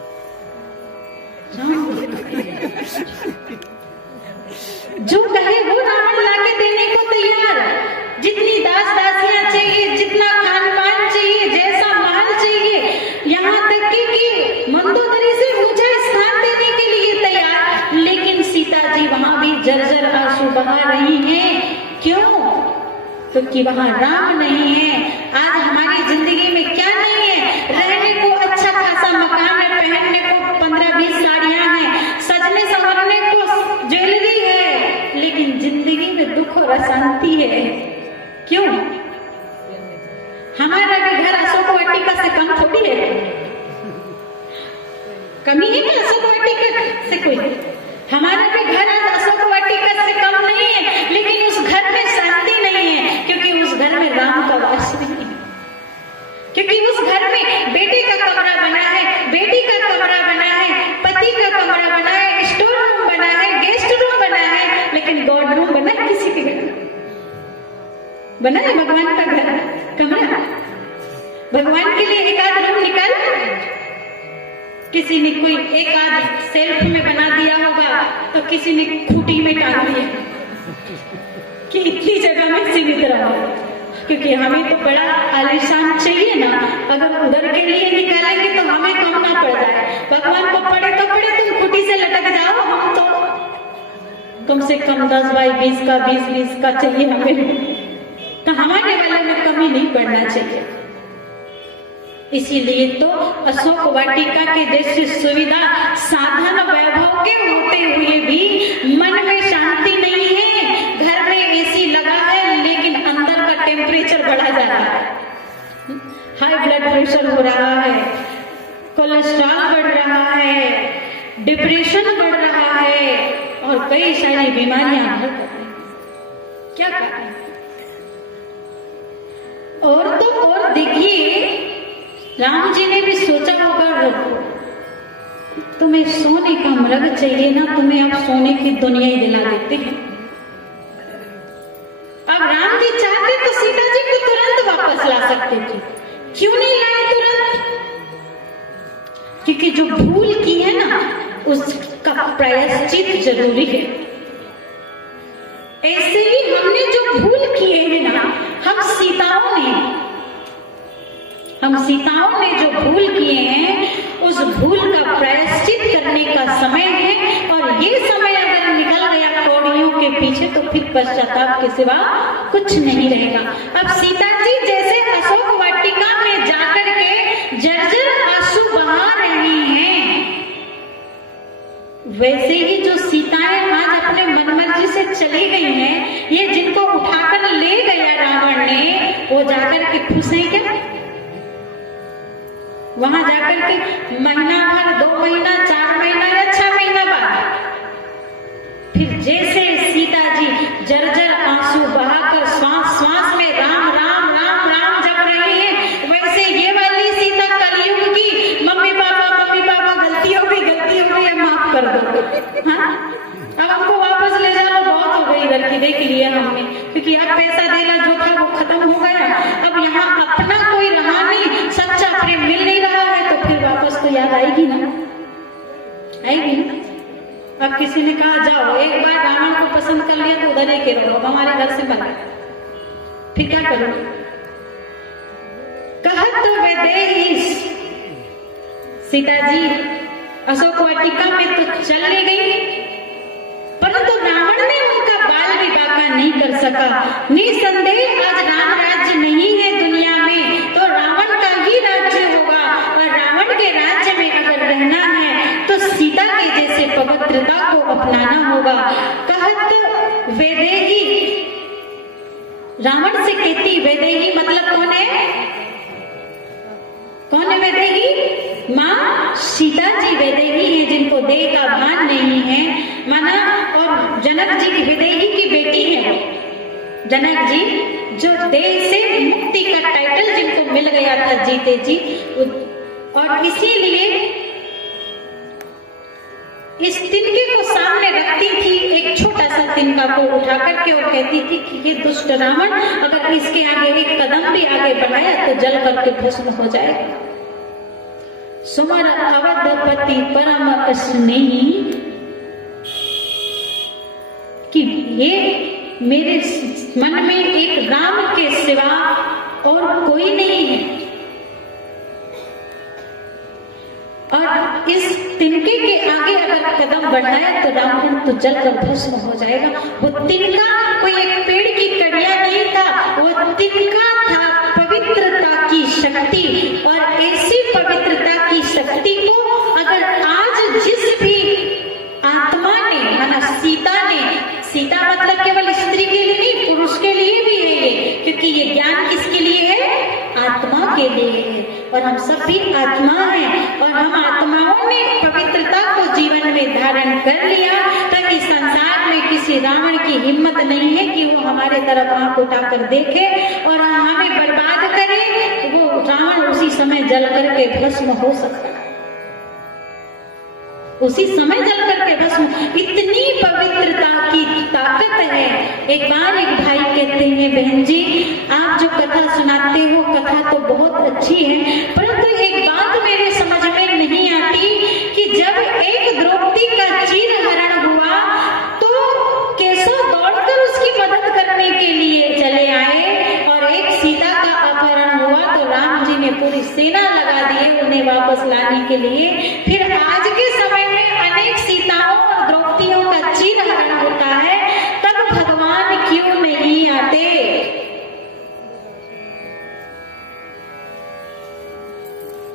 जो कहे वो रावण लाके देने को तैयार। जितनी दास दासियां चाहिए, जितना खान पान चाहिए, जैसा महल चाहिए, यहाँ तक कि मंदोदरी से ऊंचा स्थान देने के लिए तैयार। लेकिन सीता जी वहां भी जर्जर आंसू बहा रही हैं। क्यों? क्योंकि वहां राम नहीं है। आज हमारी जिंदगी में क्या नहीं है? रहने को अच्छा खासा मकान है, पहनने को 15-20 साड़ियां हैं, सजने संवरने को ज्वेलरी है, लेकिन जिंदगी में दुख और अशांति है। क्यों? हमारा भी घर अशोक वाटिका से कम थोड़ी है। कमी है क्या अशोक वाटिका से? कोई हमारा भी घर अशोक वाटिका से कम नहीं है, लेकिन उस घर में शांति नहीं है, क्योंकि उस घर में राम का वास नहीं है। क्योंकि उस घर में बेटे का कमरा बना है, बेटी का कमरा बना है, पति का कमरा बना है, स्टोर रूम बना है, गेस्ट रूम बना है, लेकिन गॉड रूम बना है किसी के घर? बना है भगवान का घर कमरा? भगवान के लिए एक आध रूम निकाला? किसी ने कोई एक आध सेल्फ में बना दिया होगा, तो किसी ने खूंटी में टांग दिया कि इतनी जगह में सीमित रहो। क्योंकि हमें तो बड़ा आलीशान चाहिए ना, अगर उधर के लिए निकालेंगे तो हमें कम ना पड़ जाए। भगवान को पड़े तो पड़े, तुम खूंटी से लटक जाओ, हम तो कम से कम 10 बाई 20 का 20-20 का चाहिए हमें, तो हमारे वाले में कमी नहीं पड़ना चाहिए। इसीलिए तो अशोक वाटिका के जैसी सुविधा, साधन, वैभव के होते हुए भी मन में शांति नहीं है। घर में एसी लगा है, लेकिन अंदर का टेम्परेचर बढ़ा जा रहा है, हाई ब्लड प्रेशर हो रहा है, कोलेस्ट्रॉल बढ़ रहा है, डिप्रेशन बढ़ रहा है, और कई सारी बीमारियां बढ़ रही हैं। क्या करें? और तो और देखिए, राम जी ने भी सोचा होगा, तुम्हें सोने का मृग चाहिए ना, तुम्हें अब सोने की दुनिया ही दिला देते हैं। अब राम जी चाहते तो सीता जी को तुरंत वापस ला सकते थे, क्यों नहीं लाए तुरंत? क्योंकि जो भूल की है ना, उसका प्रायश्चित जरूरी है। ऐसे ही हमने जो भूल किए हैं ना, हम सीताओं ने जो भूल किए हैं, उस भूल का प्रायश्चित करने का समय है। और ये समय अगर निकल गया कौड़ियों के पीछे, तो फिर पश्चाताप के सिवा कुछ नहीं रहेगा। अब सीता जी जैसे अशोक वाटिका में जाकर के वैसे ही जो सीताएं आज अपने मनमर्जी से चली गई हैं, ये जिनको उठाकर ले गया रावण ने, वो जाकर के खुश हैं क्या? वहां जाकर के महीना भर, 2 महीना, 4 महीना या 6 महीना बाद फिर जैसे सीता जी जर्जर आंसू बहाकर श्वास श्वास में राम राम राम राम जप रही है, वैसे ये वाली सीता कलयुग की मम्मी पापा गलती हो गई, माफ कर दो। हाँ, अब हमको वापस ले जाओ, बहुत हो गई गलती, देख लिया हमने, क्योंकि अब पैसा देना जो था वो खत्म हो गया, अब यहाँ अपना कोई रहा नहीं, सच्चा प्रेम मिल नहीं रहा है, तो फिर वापस तो याद आएगी ना, आएगी ना। अब किसी ने कहा जाओ, एक बार रावण को पसंद कर लिया तो उधर ही के रहो, हमारे घर से बना, फिर क्या करो? कहत तो वैदेहीश, सीता जी अशोक वाटिका में तो चली गई, परंतु रावण ने उनका बाल विवाह नहीं कर सका। निसंदेह आज राम राज्य नहीं है दुनिया में, तो रावण का ही राज्य होगा, और रावण के राज्य में अगर रहना है तो सीता के जैसे पवित्रता को अपनाना होगा। कहत वैदेही, रावण से कहती, वैदेही मतलब कौन है? कौन है वैदेही? माँ सीता जी वैदेही है, जिनको देह का भान नहीं है, माना। और जनक जी की वैदेही की बेटी है, जनक जी जो देह से मुक्ति का टाइटल जिनको मिल गया था जीते जी, और इसीलिए इस तिनके को सामने रखती थी, एक छोटा सा तिनका को उठा करके, और कहती थी कि ये दुष्ट रावण अगर इसके आगे एक कदम भी आगे बढ़ाया तो जल करके भस्म हो जाएगा। सुमर अवधपति परम स्नेही, कि ये मेरे मन में एक राम के सिवा और कोई नहीं है, और इस तिनके के आगे अगर कदम बढ़ाया तो रावण तो जलकर भस्म हो जाएगा। वो तिनका कोई एक पेड़ की कड़िया नहीं था, वो तिनका था पवित्रता की शक्ति, और ऐसी पवित्रता की शक्ति को अगर आज जिस भी आत्मा ने, माना सीता ने, सीता मतलब केवल स्त्री के लिए नहीं, पुरुष के लिए भी है ये, क्योंकि ये ज्ञान किसके लिए है? आत्मा के लिए है, और हम सब भी आत्मा हैं, और हम आत्माओं ने पवित्रता को जीवन में धारण कर लिया, तो इस संसार में किसी रावण की हिम्मत नहीं है कि वो हमारे तरफ आंख उठाकर देखे और हमें बर्बाद करे। वो रावण उसी समय जल करके भस्म हो सकता है, उसी समय जल करके भस्म। इतनी पवित्रता की ताकत है। एक बार एक भाई कहते हैं, बहन जी आप जो कथा सुनाते हो, कथा तो बहुत अच्छी है, परंतु एक बात मेरे समझ में नहीं आती कि जब एक द्रौपदी का चीरहरण हुआ तो केशव दौड़कर उसकी मदद करने के लिए चले आए, और एक सीता का अपहरण हुआ तो राम जी ने पूरी सेना लगा दी उन्हें वापस लाने के लिए। फिर आज के समय में अनेक सीताओं और द्रौपदियों का चीरहरण होता है, तब भगवान क्यों नहीं आते?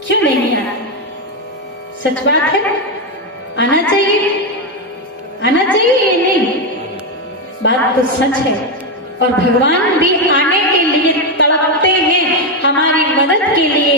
क्यों नहीं आते? सच बात है, आना चाहिए, आना चाहिए, ये नहीं, बात तो सच है। और भगवान भी आने के लिए तड़पते हैं हमारी मदद के लिए,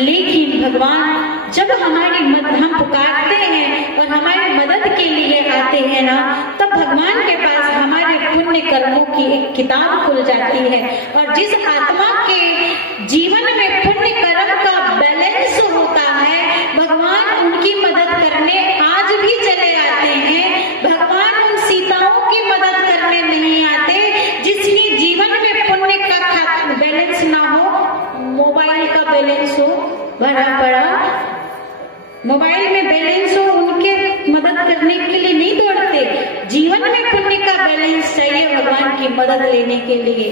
लेकिन भगवान जब हमारी मदद, हम पुकारते हैं और हमारी मदद के लिए आते हैं ना, तब भगवान के पास हमारे पुण्य कर्मों की एक किताब खुल जाती है। और जिस आत्मा के जीवन में पुण्य कर्म का बैलेंस होता है, भगवान उनकी मदद करने आज भी चले आते हैं। भगवान उन सीताओं की मदद करने नहीं आते जिसकी जीवन में पुण्य का बैलेंस ना हो, मोबाइल का बैलेंस हो भरा पड़ा, मोबाइल में बैलेंस हो, उनके मदद करने के लिए नहीं दौड़ते। जीवन में पुण्य का बैलेंस चाहिए भगवान की मदद लेने के लिए।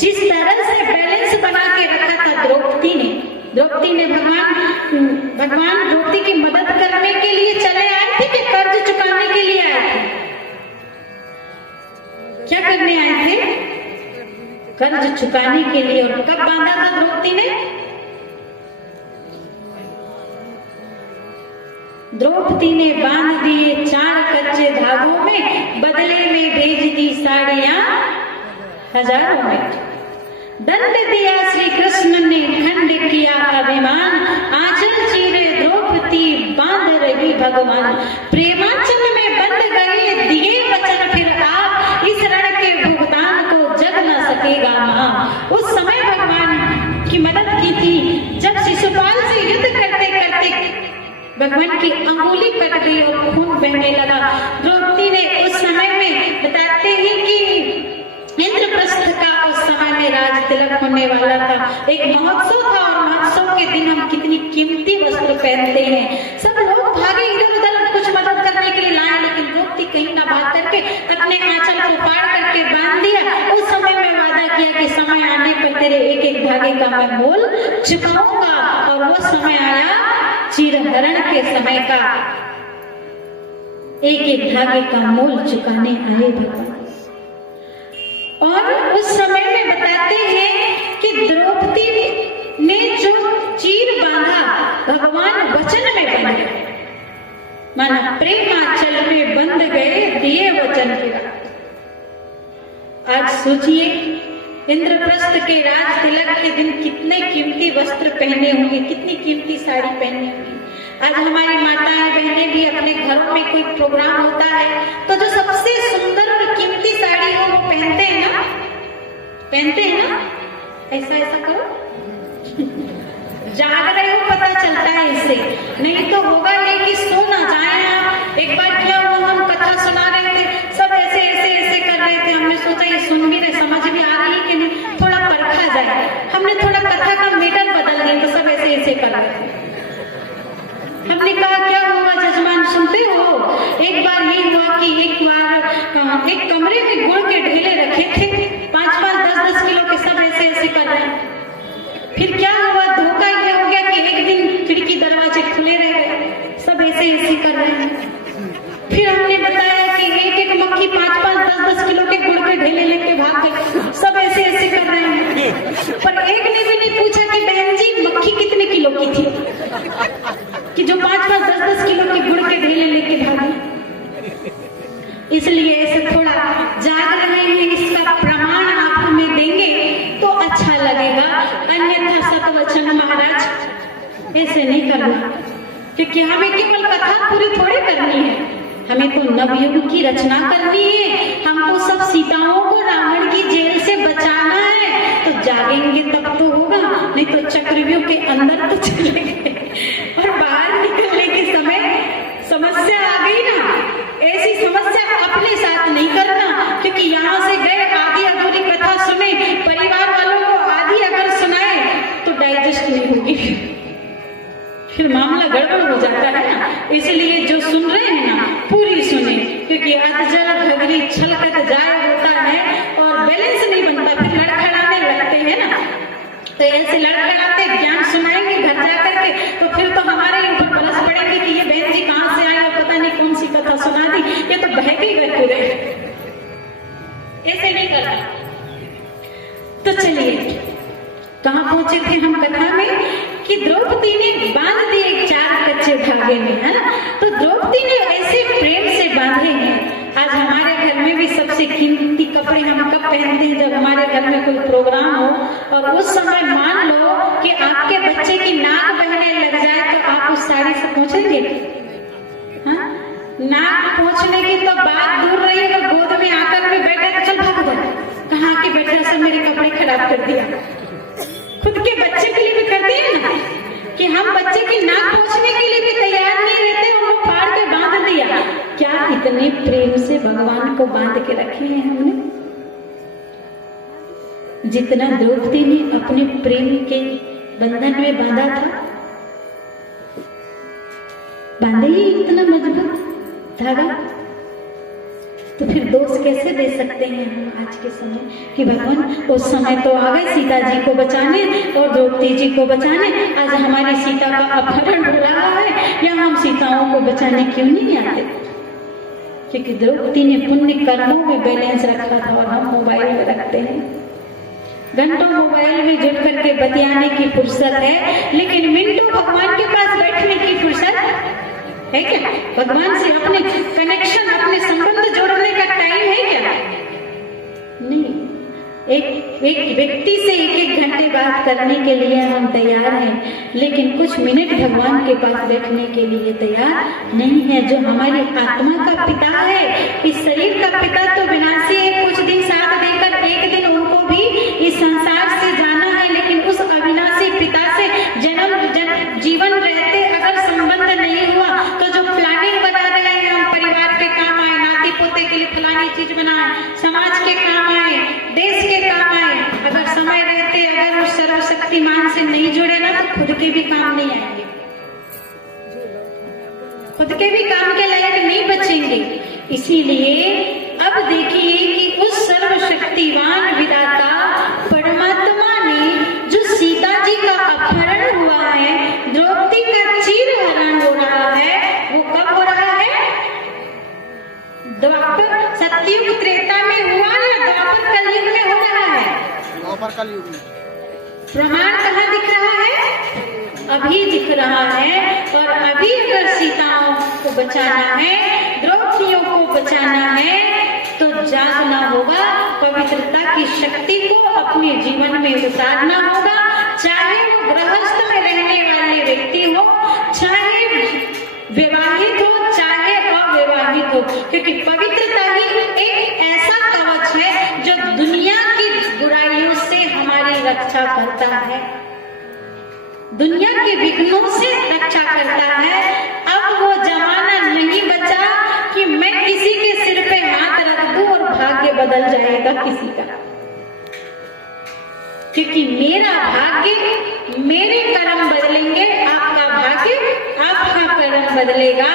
जिस तरह से बैलेंस बना के रखा था द्रौपदी ने भगवान द्रौपदी की मदद करने के लिए चले आए थे कि कर्ज चुकाने के लिए आए थे? क्या करने आए थे? कर्ज चुकाने के लिए। और कब बांधा था द्रौपदी ने? द्रौपदी ने बांध दिए 4 कच्चे धागों में, बदले में भेज दी साड़ियां हजारों में। दंड दिया श्री कृष्ण ने, खंड किया अभिमान, आंचल चीरे द्रौपदी बांध रही भगवान। प्रेमांचल में बंध गए दिए वचन, फिर आप इस रण के भुगतान को जग न सकेगा मां। उस समय भगवान की मदद की थी जब शिशुपाल से युद्ध करते करते भगवान की अंगुली कट गई और खून बहने लगा। द्रौपदी ने उस समय में बताते हैं कि इंद्रप्रस्थ का उस समय में राज तिलक होने वाला था, एक महोत्सव था और महोत्सव के दिन हम कितनी कीमती वस्त्र पहनते हैं। सब लोग भागे इधर उधर कुछ मदद करने के लिए लाए, लेकिन द्रौपदी कहीं ना भाग करके अपने आंचल को फाड़ करके बांध दिया। उस समय में वादा किया कि समय आने पर तेरे एक एक धागे का मैं मोल चुकाऊंगा, और वो समय आया चीरहरण के समय का। एक एक धागे का मोल चुकाने आए भगवान। और उस समय में बताते हैं कि द्रौपदी ने जो चीर बांधा भगवान वचन में बंध गए, माना प्रेमांचल में बंध गए दिए वचन फिरा। आज सोचिए इंद्रप्रस्थ के राज तिलक के दिन कितने कीमती वस्त्र पहने होंगे, कितनी कीमती साड़ी पहनी होंगी। आज हमारी माताएं बहनें भी अपने घरों में कोई प्रोग्राम होता है तो जो सबसे सुंदर और कीमती साड़ी हो वो पहनते हैं ना, पहनते हैं ना। ऐसा ऐसा करो जाग रहे हो, पता चलता है इससे, नहीं तो होगा ये कि सो ना जाए आप। एक बार क्या हुआ, हम कथा सुना रहे थे, सब ऐसे ऐसे ऐसे कर रहे थे। हमने सोचा ये सुन भी रहे, समझ भी आ रही है कि नहीं, थोड़ा परखा जाए। हमने थोड़ा कथा का मेटर बदल दिया तो सब ऐसे ऐसे कर रहे थे। हमने कहा क्या हुआ जजमान सुनते हो? एक बार ये हुआ कि एक बार एक कमरे में गुड़ के ढेले रखे थे, 5-5, 10-10 किलो के, सब ऐसे ऐसे कर रहे हैं। फिर क्या हुआ, धोखा ये हो गया कि एक दिन खिड़की दरवाजे खुले रह गए, सब ऐसे ऐसे कर रहे हैं। फिर हमने बताया कि एक एक मक्खी 5-5, 10-10 किलो के गुड़ के ढेले लेके भाग गए, सब ऐसे ऐसे कर रहे हैं। पर एक ने भी नहीं पूछा कि बहन जी मक्खी कितने किलो की थी कि जो 5-5, 10-10 किलो के गुड़ के ढेले लेके भागी। इसलिए ऐसे थोड़ा जाग रहे हैं, इसका प्रमाण आप हमें देंगे तो अच्छा लगेगा, अन्यथा सतवचन महाराज ऐसे नहीं करना, क्योंकि हमें केवल कथा पूरी थोड़ी करनी है, हमें तो नवयुग की रचना करनी है। हमको सब सीताओं को रावण की जेल से बचाना है, तो जागेंगे तब तो होगा, नहीं तो चक्रव्यूह के अंदर तो चलेंगे और बाहर निकलने के समय समस्या आ गई ना। ऐसी समस्या अपने साथ नहीं करना, क्योंकि यहाँ से गए आधी अधूरी कथा सुने, परिवार वालों को आधी अगर सुनाए तो डाइजेस्ट नहीं होगी, फिर मामला गड़बड़ हो जाता है ना। इसलिए जो सुन रहे हैं ना पूरी सुने, क्योंकि अधजल घगरी छलकत जाए होता है और बैलेंस नहीं बनता, फिर लड़खड़ाने लगते हैं ना। तो ऐसे लड़खड़ाते ज्ञान सुनाएंगे घर जाकर के, तो फिर तो हमारे ऊपर बरस पड़ेगी कि ये बहन जी कहाँ से आई और पता नहीं कौन सी कथा सुना दी, ये तो बहके गए पूरे। ऐसे नहीं करना। तो चलिए कहाँ पहुंचे थे हम कथा में कि द्रौपदी ने बांध दिए 4 कच्चे धागे में, है ना। तो द्रौपदी ने ऐसे प्रेम से बांधे हैं। आज हमारे घर में भी सबसे कीमती कपड़े हम कब पहनते हैं, जब हमारे घर में कोई प्रोग्राम हो और उस समय मान लो कि आपके बच्चे की नाक बहने लग जाए तो आप उस साड़ी से पहुंचेंगे? हाँ, नाक पहुंचने की तो बात दूर रही है, तो गोद में आकर भी बैठे तो चल भाग जाए, कहाँ के बैठे सब मेरे कपड़े खराब कर दिया। खुद के बच्चे के लिए भी करते हैं ना कि हम बच्चे की नाक पहुंचने के लिए भी तैयार नहीं रहते, उनको फाड़ के बांध दिया। क्या इतने प्रेम से भगवान को बांध के रखे हैं हमने, जितना द्रौपदी ने अपने प्रेम के बंधन में बांधा था। बांधे ही इतना मजबूत धागा, तो फिर दोष कैसे दे सकते हैं हम आज के समय कि भगवान उस समय तो आ गए सीता जी को बचाने और द्रौपदी जी को बचाने, आज हमारी सीता का अपहरण हो रहा है, या हम सीताओं को बचाने क्यों नहीं आते? क्योंकि द्रौपदी ने पुण्य कर्मों में बैलेंस रखा था और हम मोबाइल में रखते हैं। घंटों मोबाइल में जुट करके बतियाने की फुर्सत है, लेकिन मिनटों भगवान के पास बैठने की फुर्सत है क्या? भगवान से अपने कनेक्शन, अपने संबंध जोड़ने का टाइम है क्या? नहीं। एक व्यक्ति से एक घंटे बात करने के लिए हम तैयार हैं, लेकिन कुछ मिनट भगवान के पास बैठने के लिए तैयार नहीं है। जो हमारी आत्मा का पिता है, इस शरीर का पिता तो विनाशी है, कुछ दिन साथ देकर एक दिन उनको भी इस संसार से जाना है, लेकिन उस अविनाशी पिता से जीवन रहते अगर संबंध नहीं हुआ तो जो प्लानिंग बना रहे हैं हम, परिवार के काम आए, नाती पोते के लिए फलानी चीज बनाए, समाज के काम आए, देश के काम आए, अगर समय रहते अगर उस सर्वशक्तिमान से नहीं जुड़े ना तो खुद के भी काम नहीं आएंगे, खुद के भी काम के लायक नहीं बचेंगे। इसीलिए अब देखिए कि उस सर्वशक्तिमान विधाता परमात्मा ने जो सीता जी का अपहरण हुआ है, द्रौपदी का चीर हरण हो रहा है, वो कब हो रहा है? द्वापर सतयुग त्रेता में हुआ या द्वापर कलयुग में हो रहा है? द्वापर कलयुग में। प्रमाण कहाँ दिख रहा है? अभी दिख रहा है। और अभी अगर सीताओं को बचाना है, द्रौपदियों को बचाना है, तो जागना होगा, पवित्रता की शक्ति को अपने जीवन में उतारना होगा, चाहे वो गृहस्थ में रहने वाले व्यक्ति हो, चाहे विवाहित हो, चाहे अविवाहित हो, क्योंकि पवित्रता ही एक ऐसा कवच है जो दुनिया की बुराइयों से हमारी रक्षा करता है, दुनिया के विघ्नों से रक्षा करता है। अब वो जमाना नहीं बचा कि मैं किसी के सिर पे हाथ रख दूं और भाग्य बदल जाएगा किसी का, क्योंकि मेरा भाग्य, मेरे कर्म बदलेंगे, आपका भाग्य, आपका कर्म बदलेगा।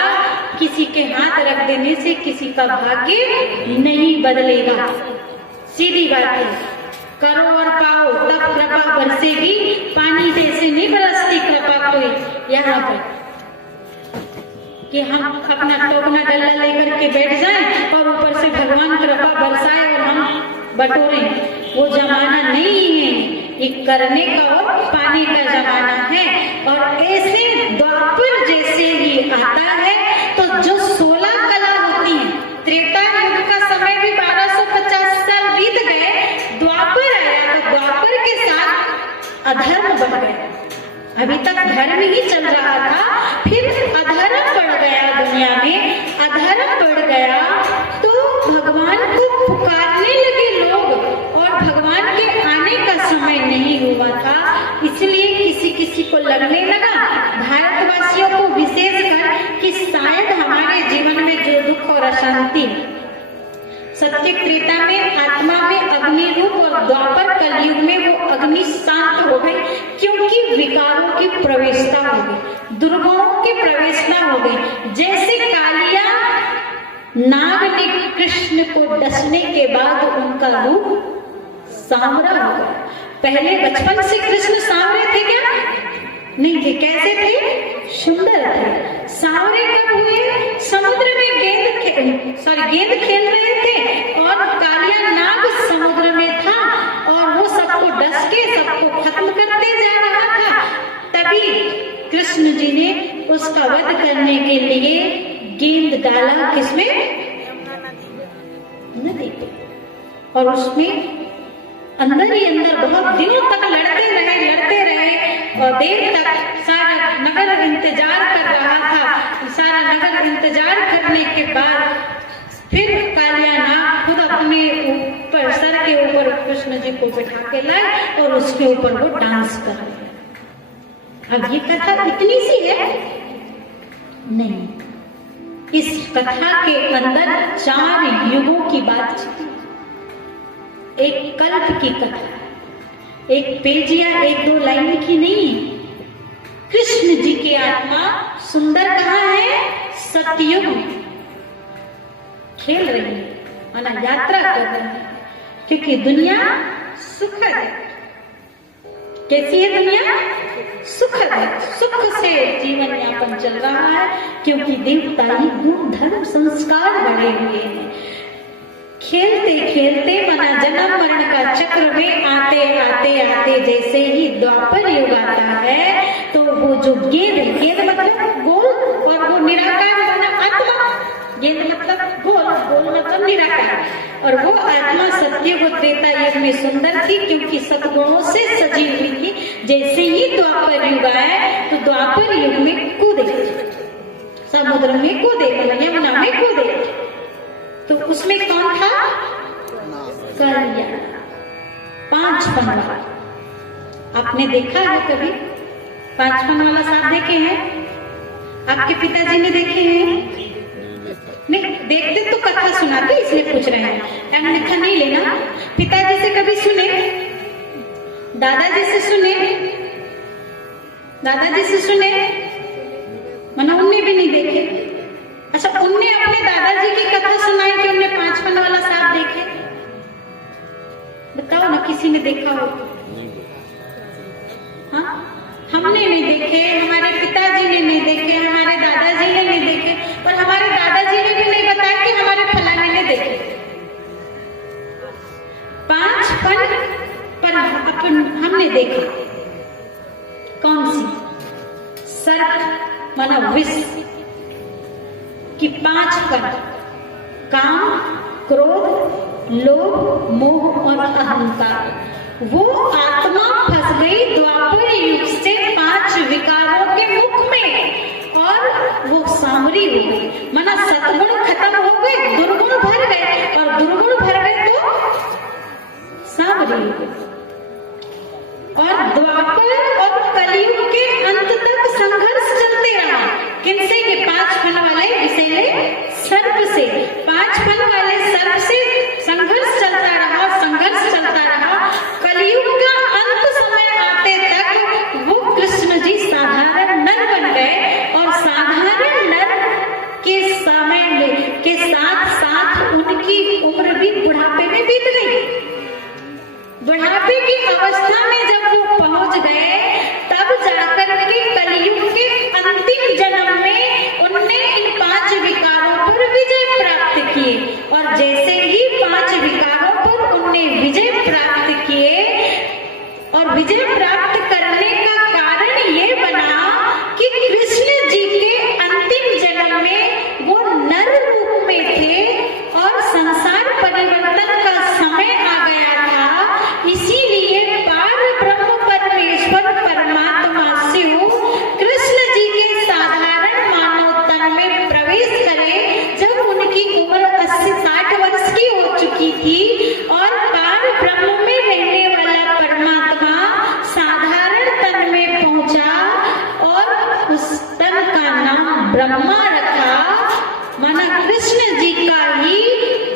किसी के हाथ रख देने से किसी का भाग्य नहीं बदलेगा, सीधी बात है। करो और पाओ तब कृपा बरसेगी, पानी जैसे नहीं बरसती कृपा कोई यहाँ पर कि हम अपना टोकना गल्ला लेकर के बैठ जाएं और ऊपर से भगवान कृपा बरसाए और हम बटोरे। वो जमाना नहीं है, ये करने का और पाने का जमाना है। और ऐसे द्वापर जैसे ही आता है तो जो 16 कला होती है, त्रेता युग का समय भी 1250 साल बीत गए, द्वापर आया तो द्वापर के साथ अधर्म बढ़ गया। अभी तक धर्म ही चल रहा था, फिर अधर्म बढ़ गया, दुनिया में अधर्म बढ़ गया, तो भगवान को पुकारने लगे लोग और भगवान के आने का समय नहीं हुआ था। इसलिए किसी किसी को लगने लगा, भारतवासियों को विशेषकर, कि शायद हमारे जीवन में जो दुख और अशांति, सत्य त्रेता में आत्मा में अग्नि रूप और द्वापर कलयुग में वो अग्नि शांत हो गई, क्योंकि विकारों की प्रवेशता हो गई, दुर्गुणों की प्रवेशता हो गई। जैसे कालिया नाग ने कृष्ण को डसने के बाद उनका रूप सांवरा हो गया। पहले बचपन से कृष्ण सांवरे थे क्या? नहीं थे। कैसे थे? सुंदर थे। सांवरे कब हुए? समुद्र में गेंद खेल रहे थे और कालिया नाग समुद्र में था और वो सबको डस के सबको खत्म करते जा रहा था। तभी कृष्ण जी ने उसका वध करने के लिए गेंद डाला, किसमें? नदी पे। और उसमें अंदर ही अंदर बहुत दिनों तक लड़ते रहे और देर तक सारा नगर इंतजार कर रहा था। सारा नगर इंतजार करने के बाद फिर कालिया नाग खुद अपने ऊपर, सर के ऊपर कृष्ण जी को बिठा के लाए और उसके ऊपर वो डांस कर रहे। अब ये कथा इतनी सी है नहीं, इस कथा के अंदर 4 युगों की बात, एक कल्प की कथा, एक पेज या 1-2 लाइन की नहीं। कृष्ण जी की आत्मा सुंदर कहाँ है? सतयुग में खेल रही है, माना यात्रा कर रही है, क्योंकि दुनिया सुखद है। कैसी है दुनिया? सुखद है, सुख से जीवन यापन चल रहा है, क्योंकि देवताई गुण धर्म संस्कार बढ़े हुए हैं। खेलते खेलते मना जन्म मरण का चक्र में आते आते आते जैसे ही द्वापर युग आता है तो वो जो गेंद, गेंद मतलब गोल और वो निराकार माना आत्मा, गेंद मतलब गोल, गोल मतलब निराकार, और वो आत्मा सतयुग और त्रेता युग में सुंदर थी क्योंकि सद्गुणों से सजी हुई थी। जैसे ही द्वापर युग आया तो द्वापर युग में कूदे, समुद्र में कूदे, यमुना में कूदे। तो उसमें कौन था? कल्याण, 5 फन वाला। आपने देखा है कभी 5 फन वाला सांप देखे हैं? आपके पिताजी ने देखे हैं? नहीं देखते तो कथा सुनाते इसलिए पूछ रहे हैं, अन्यथा नहीं लेना। पिताजी से कभी सुने? दादाजी से सुने? दादाजी से सुने? मना उनने भी नहीं देखे। अच्छा, उनने अपने दादाजी की कथा सुनाई कि उनने 5 फन वाला सांप देखे? बताओ ना, किसी ने देखा हो? हाँ, हमने नहीं देखे, हमारे पिताजी ने नहीं देखे, हमारे दादाजी ने नहीं देखे, और हमारे दादाजी ने भी नहीं बताया कि हमारे फलाने ने देखे। 5 फन पर अपन हमने देखा। कौन सी? सर्प माना विष कि 5 फन, काम, क्रोध, लोभ, मोह और अहंकार। वो आत्मा फंस गई द्वापर युग से 5 विकारों के मुख में और वो सांवरी हो गई। माना सतगुण खत्म हो गए, दुर्गुण भर गए, और दुर्गुण भर गए तो सांवरी हो गई। और द्वापर और कलयुग के अंत तक संघर्ष चलते रहा। किनसे? ये 5 फन वाले विषैले सर्प से। 5 फन वाले सर्प से संघर्ष चलता रहा, संघर्ष चलता रहा। कलयुग का अंत समय आते तक वो कृष्ण जी साधारण नर बन गए, और साधारण नर के समय में के साथ साथ उनकी उम्र भी बुढ़ापे में बीत गई। बुढ़ापे की अवस्था में जब वो पहुंच गए तब जाकर के कलयुग के अंतिम जन्म में उनने इन 5 विकारों पर विजय प्राप्त किए। और जैसे ही 5 विकारों पर उनने विजय प्राप्त किए, और विजय प्राप्त करने का कारण ये बना कि कृष्ण जी के अंतिम जन्म में वो नर रूप में थे और संसार परिवर्तन का समय आ गया था। इसीलिए पार ब्रह्म परमेश्वर परमात्मा शिव कृष्ण जी के साधारण मानव तन में प्रवेश करे जब उनकी उम्र 80-60 वर्ष की हो चुकी थी, और पार ब्रह्म में रहने वाला परमात्मा साधारण तन में पहुंचा और उस तन का नाम ब्रह्मा रखा। माना कृष्ण जी का ही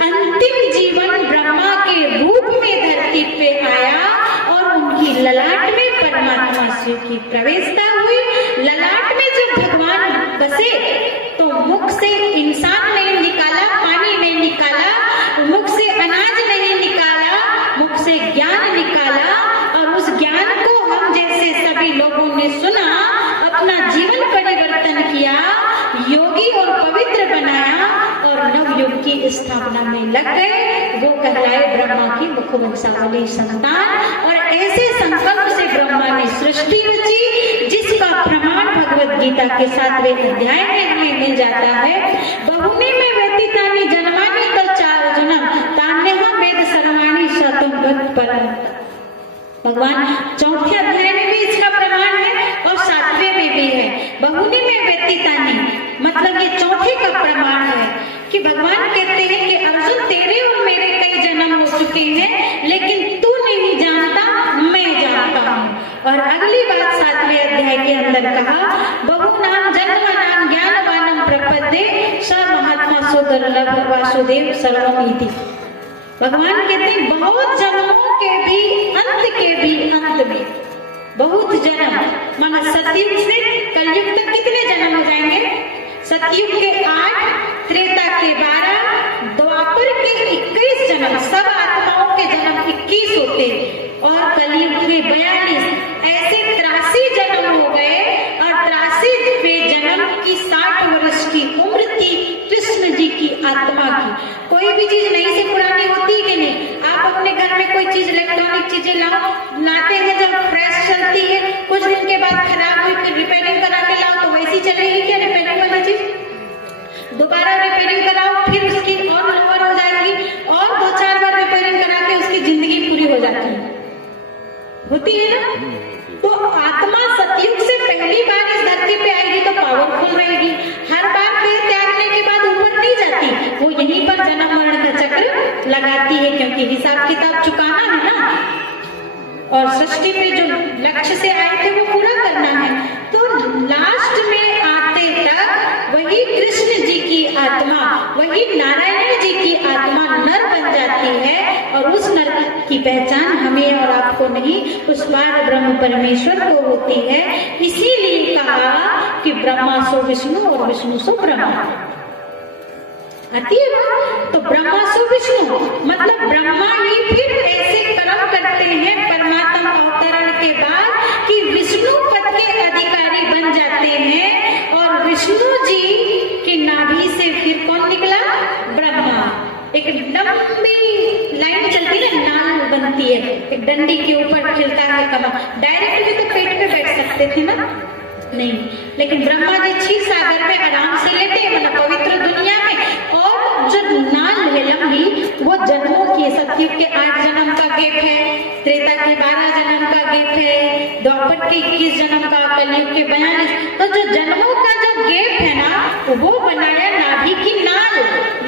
अंतिम जीवन ब्रह्मा के रूप में धरती पे आया, और उनकी ललाट में परमात्मा शिव की प्रवेशता हुई। ललाट में जब भगवान बसे तो मुख से इंसान नहीं निकाला, पानी नहीं निकाला, मुख से अनाज नहीं निकाला, मुख से ज्ञान निकाला, और उस ज्ञान को हम जैसे सभी लोगों ने सुना, अपना जीवन परिवर्तन किया, योगी और पवित्र बनाया, और नवयुग की स्थापना में लग गए। वो कहलाए ब्रह्मा की मुखवंशावली संतान। और ऐसे संकल्प से ब्रह्मा ने सृष्टि रची, जिसका प्रमाण भगवत गीता के 7वें अध्याय में हमें मिल जाता है। बहुने में व्यतीतानि जन्मानि तत् 4 जन्म तान्यहं वेद सर्वाणि शतं गतपरं। भगवान 4थे अध्याय में भी इसका प्रमाण है और 7वें में भी है। बहुने में व्यतीतानि मतलब ये 4थे का प्रमाण है कि भगवान कहते हैं कि अर्जुन तेरे और मेरे कई जन्म हो चुके हैं, लेकिन तू नहीं जानता, मैं जानता हूँ। और अगली बात 7वें अध्याय के अंदर कहा, बहुनाम जन्मनाम ज्ञानवानम प्रपद्ये स महात्मा सुदुर्लभ वासुदेव सर्वमिति। भगवान कहते हैं बहुत जन्मों के भी अंत में बहुत जन्म, माना सतयुग से कलयुग तक कितने जन्म हो जाएंगे? सतयुग के 8, त्रेता के 12, द्वापर के 21 जन्म। सब आत्माओं के जन्म 21 होते, और कलयुग के 42। ऐसे 83 जन्म हो गए, और 83वें जन्म की 60 वर्ष की उम्र थी कृष्ण जी की आत्मा की। कोई भी चीज नई से पुरानी हो अपने घर में कोई चीज इलेक्ट्रॉनिक चीजें लाते हैं, जब फ्रेश चलती है, कुछ दिन के बाद खराब हुई, फिर रिपेयरिंग करा के लाओ तो वैसी चलेगी क्या रिपेयरिंग वाली चीज? दोबारा रिपेयरिंग कराओ फिर उसकी और नंबर हो जाएगी, और 2-4 बार रिपेयरिंग करा के उसकी जिंदगी पूरी हो जाती है, होती है ना। तो आत्मा सतयुग से पहली बार इस धरती पे आएगी तो पावरफुल रहेगी, हर बार देह त्यागने के बाद ऊपर नहीं जाती, वो यहीं पर जन्म मरण का चक्र लगाती है, क्योंकि हिसाब किताब चुकाना है ना, और सृष्टि पे जो लक्ष्य से आए थे वो पूरा करना है। तो लास्ट में आते तक वही कृष्ण जी की आत्मा, वही नारायण जी की आत्मा नर बन जाती है, और उस नर की पहचान हमें और आपको नहीं, उस पार ब्रह्म परमेश्वर को होती है। इसीलिए कहा कि ब्रह्मा सो विष्णु और विष्णु सो ब्रह्मा। आती है ना? तो ब्रह्मा सो विष्णु मतलब ब्रह्मा ही फिर ऐसे कर्म करते हैं परमात्मा अवतरण के बाद कि विष्णु पद के अधिकारी बन जाते हैं, और विष्णु जी की नाभि से फिर कौन निकला? ब्रह्मा। एक लंबी लाइन चलती है, नाल बनती है, एक डंडी के ऊपर खिलता है कमल। डायरेक्ट भी तो पेट पे बैठ सकते थे ना, नहीं, लेकिन ब्रह्मा जी क्षीर सागर में आराम से लेटे, मतलब पवित्र दुनिया में, और जो नाल है लंबी वो जन्मों की, सतयुग के 8 जन्म का गैप है, त्रेता के 12 जन्म का गैप है, द्वापर के 21 जन्म का, कलयुग के 42। तो जो जन्मों का जो गैप है ना, वो बनाया नाभि की नाल,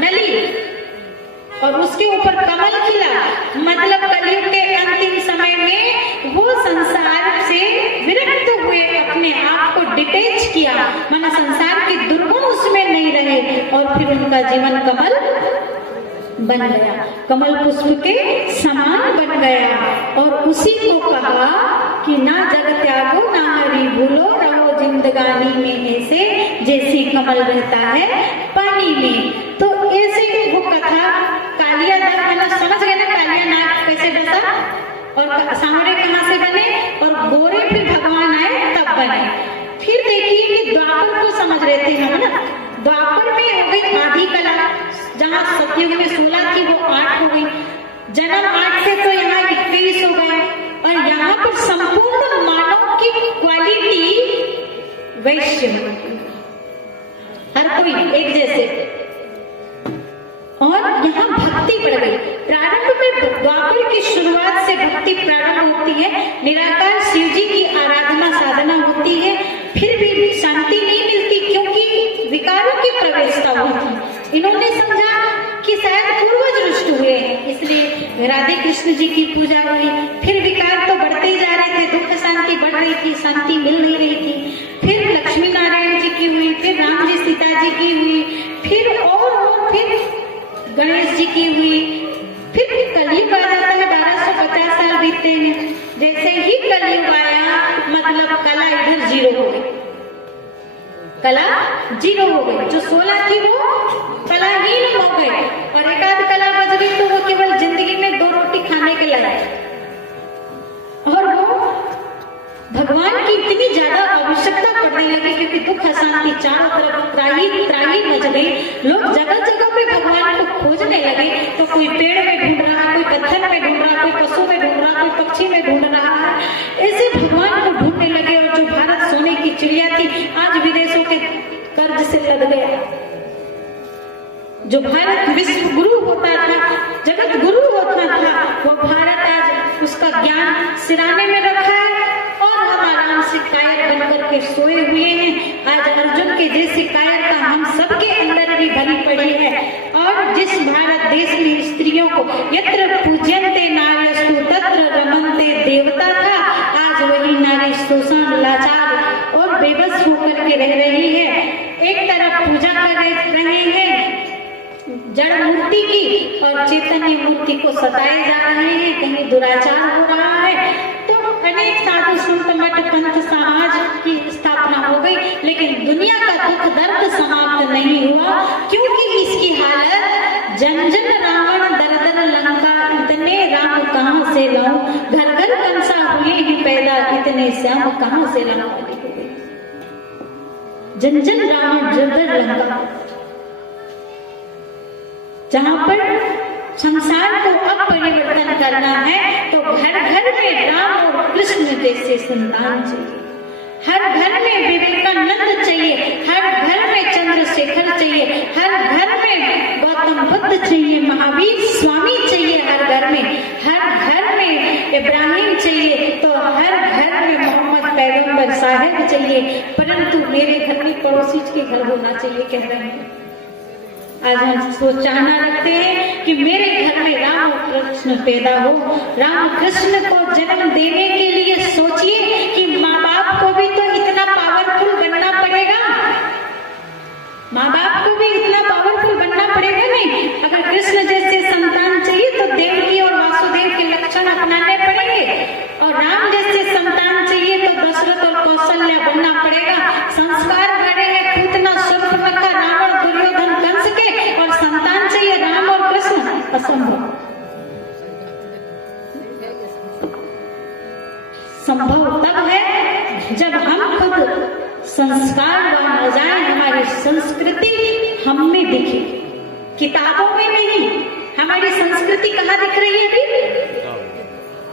नली, और उसके ऊपर कमल खिला, मतलब कलयुग के अंतिम समय में वो संसार से विरक्त हुए, अपने आप को डिटेच किया, माना संसार के दुर्गुण उसमें नहीं रहे, और फिर उनका जीवन कमल बन गया, कमल पुष्प के समान बन गया। और उसी को कहा कि ना जग त्यागो ना हरि भूलो, रहो जिंदगानी में ऐसे जैसे कमल रहता है पानी में। तो ऐसे वो कथा कालिया नाग, मतलब समझ गए ना कालिया नाग कैसे डसा, और सांवरे कहाँ से बने, और गोरे फिर भगवान आए तब बने। फिर देखिए कि द्वापर को समझ रहे थे हम ना, द्वापर में हो गई आधी कला, जहाँ सतयुग में 16 थी वो 8 हो गई, जन्म 8 से तो यहाँ 21 हो गए, और यहाँ पर संपूर्ण मानव की क्वालिटी वैश्य, हर कोई एक जैसे, और यहाँ भक्ति बढ़ गई। प्रारंभ में द्वापर की शुरुआत से भक्ति प्रारंभ होती है, निराकार शिव जी की आराधना साधना होती है, फिर भी शांति नहीं मिलती, क्योंकि विकारों की प्रवेशता हुई थी। इन्होंने समझा कि शायद पूर्वज रुष्ट हुए हैं, इसलिए राधे कृष्ण जी की पूजा हुई, फिर विकार तो बढ़ते ही जा रहे थे, दुख शांति बढ़ रही थी, शांति मिल नहीं रही थी, फिर लक्ष्मी नारायण जी की हुई, फिर राम जी सीता जी की हुई, फिर और फिर गणेश जी की हुई, फिर कलयुग आ जाता है, 1250 साल बीतते हैं। जैसे ही कलयुग आया, मतलब कला इधर 0 हो गई, कला 0 हो गई, जो 16 थी वो कलाहीन हो गई, और एक आध कला बच गई तो वो केवल जिंदगी में 2 रोटी खाने के लायक, और वो भगवान की इतनी ज्यादा आवश्यकता पड़ने लगी, क्योंकि दुख अशांति चारों तरफ त्राही त्राही मच गई, लोग जगह जगह पे भगवान को खोजने लगे। तो कोई पेड़ में ढूंढ रहा, कोई पत्थर में ढूंढ रहा, कोई पशु में ढूंढ रहा, कोई पक्षी में ढूंढ रहा है, ऐसे भगवान को ढूंढने लगे। और जो भारत सोने की चिड़िया थी, आज विदेशों के कर्ज से लद गया। जो भारत विश्व गुरु होता था, जगत गुरु होता था, वो भारत आज उसका ज्ञान सिराने में रखा है, और हम आराम से कायर बनकर के सोए हुए हैं। आज अर्जुन के जैसी कायरता हम सबके अंदर भी भरी पड़ी है। और जिस भारत देश में स्त्रियों को यत्र पूज्यन्ते नार्यस्तु तत्र रमन्ते देवता था, आज वही नारी शोषण, लाचार और बेबस होकर के रह रही है। एक तरफ पूजा कर रहे हैं जड़ मूर्ति की, और चैतन्य मूर्ति को सताए जा रहे हैं, कहीं दुराचार हो रहा है। तो अनेक साधु संत मठ पंथ समाज की स्थापना हो गई, लेकिन दुनिया का दुख दर्द समाप्त नहीं हुआ, क्योंकि इसकी हालत जन जन रावण दर दर लंका, इतने राम कहाँ से लाऊं, घर घर कंसा हुए ही पैदा, इतने श्याम कहाँ से लाऊं। जन जन रावण दर दर लंका, जहां पर संसार को अब परिवर्तन करना है तो घर घर में राम और कृष्ण जैसे संतान चाहिए, हर घर में विवेकानंद चाहिए, हर घर में चंद्रशेखर चाहिए, हर घर में गौतम बुद्ध चाहिए, महावीर स्वामी चाहिए, हर घर में इब्राहिम चाहिए, तो हर घर में मोहम्मद पैगंबर साहिब चाहिए। परंतु मेरे घर में पड़ोसी के घर होना चाहिए कह रहे हैं। आज हम सोच चाहना रखते हैं कि मेरे घर में राम और कृष्ण पैदा हो। राम कृष्ण को जन्म देने के लिए सोचिए कि माँ बाप को भी तो इतना पावरफुल बनना पड़ेगा, माँ बाप को भी इतना पावरफुल बनना पड़ेगा। नहीं, अगर कृष्ण जैसे संतान चाहिए तो देवकी और वासुदेव के लक्षण अपनाने पड़ेंगे, और राम जैसे संतान चाहिए तो दशरथ और कौशल्या बनना पड़ेगा। संस्कार बड़े हैं पूतना, शूर्पणखा, रावण, दुर्योधन, कंस के, और संतान चाहिए राम और कृष्ण, असंभव। संभव तब है जब हम खुद संस्कारवान हो जाए, हमारी संस्कृति हम में दिखे, किताबों में नहीं। हमारी संस्कृति कहाँ दिख रही है अभी?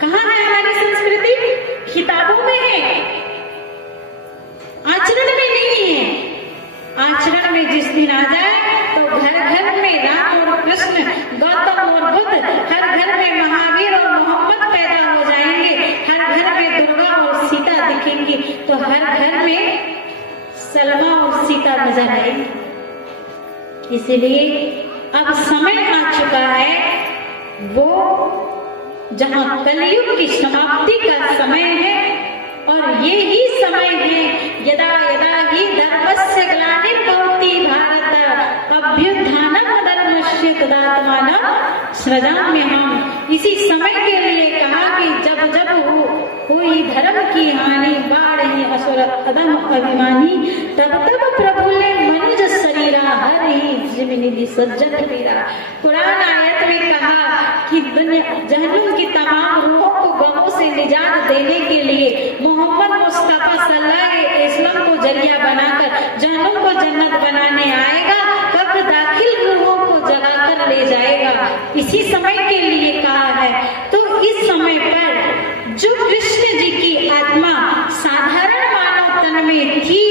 कहाँ है हमारी संस्कृति? किताबों में है, आचरण में नहीं है। आचरण में जिस दिन आ जाए तो घर घर में राम और कृष्ण, गौतम और बुद्ध, हर घर में महावीर और मोहम्मद पैदा हो जाएंगे, हर घर में दुर्गा और सीता दिखेंगी, तो हर घर में सलमा और सीता नजर आएगी। इसीलिए अब समय आ चुका है वो जहां कलयुग की समाप्ति का समय है, और ये ही समय है यदा यदा ही धर्मस्य ग्लानिर्भवति भारत अभ्युत्थानं धर्मस्य तदात्मानं सृजाम्यहम्। इसी समय के लिए कहा कि जब जब हुई धर्म की हानि, बाढ़ी असुर अधम अभिमानी, तब तब प्रभु ने मनुज शरीरा हर ही जिमिनिधि सज्जन वीरा। कुरान आयत में कहा कि जहन्नुम की तमाम रूहों को गमों से निजात देने के लिए मोहम्मद मुस्तफा सल्लल्लाहु अलैहि वसल्लम को जरिया बनाकर जहन्नुम को जन्नत बनाने आएगा, कब्र दाखिल रूहों को जगाकर ले जाएगा। इसी समय के लिए कहा है। तो इस समय पर जो कृष्ण जी की आत्मा साधारण मानव तन में थी,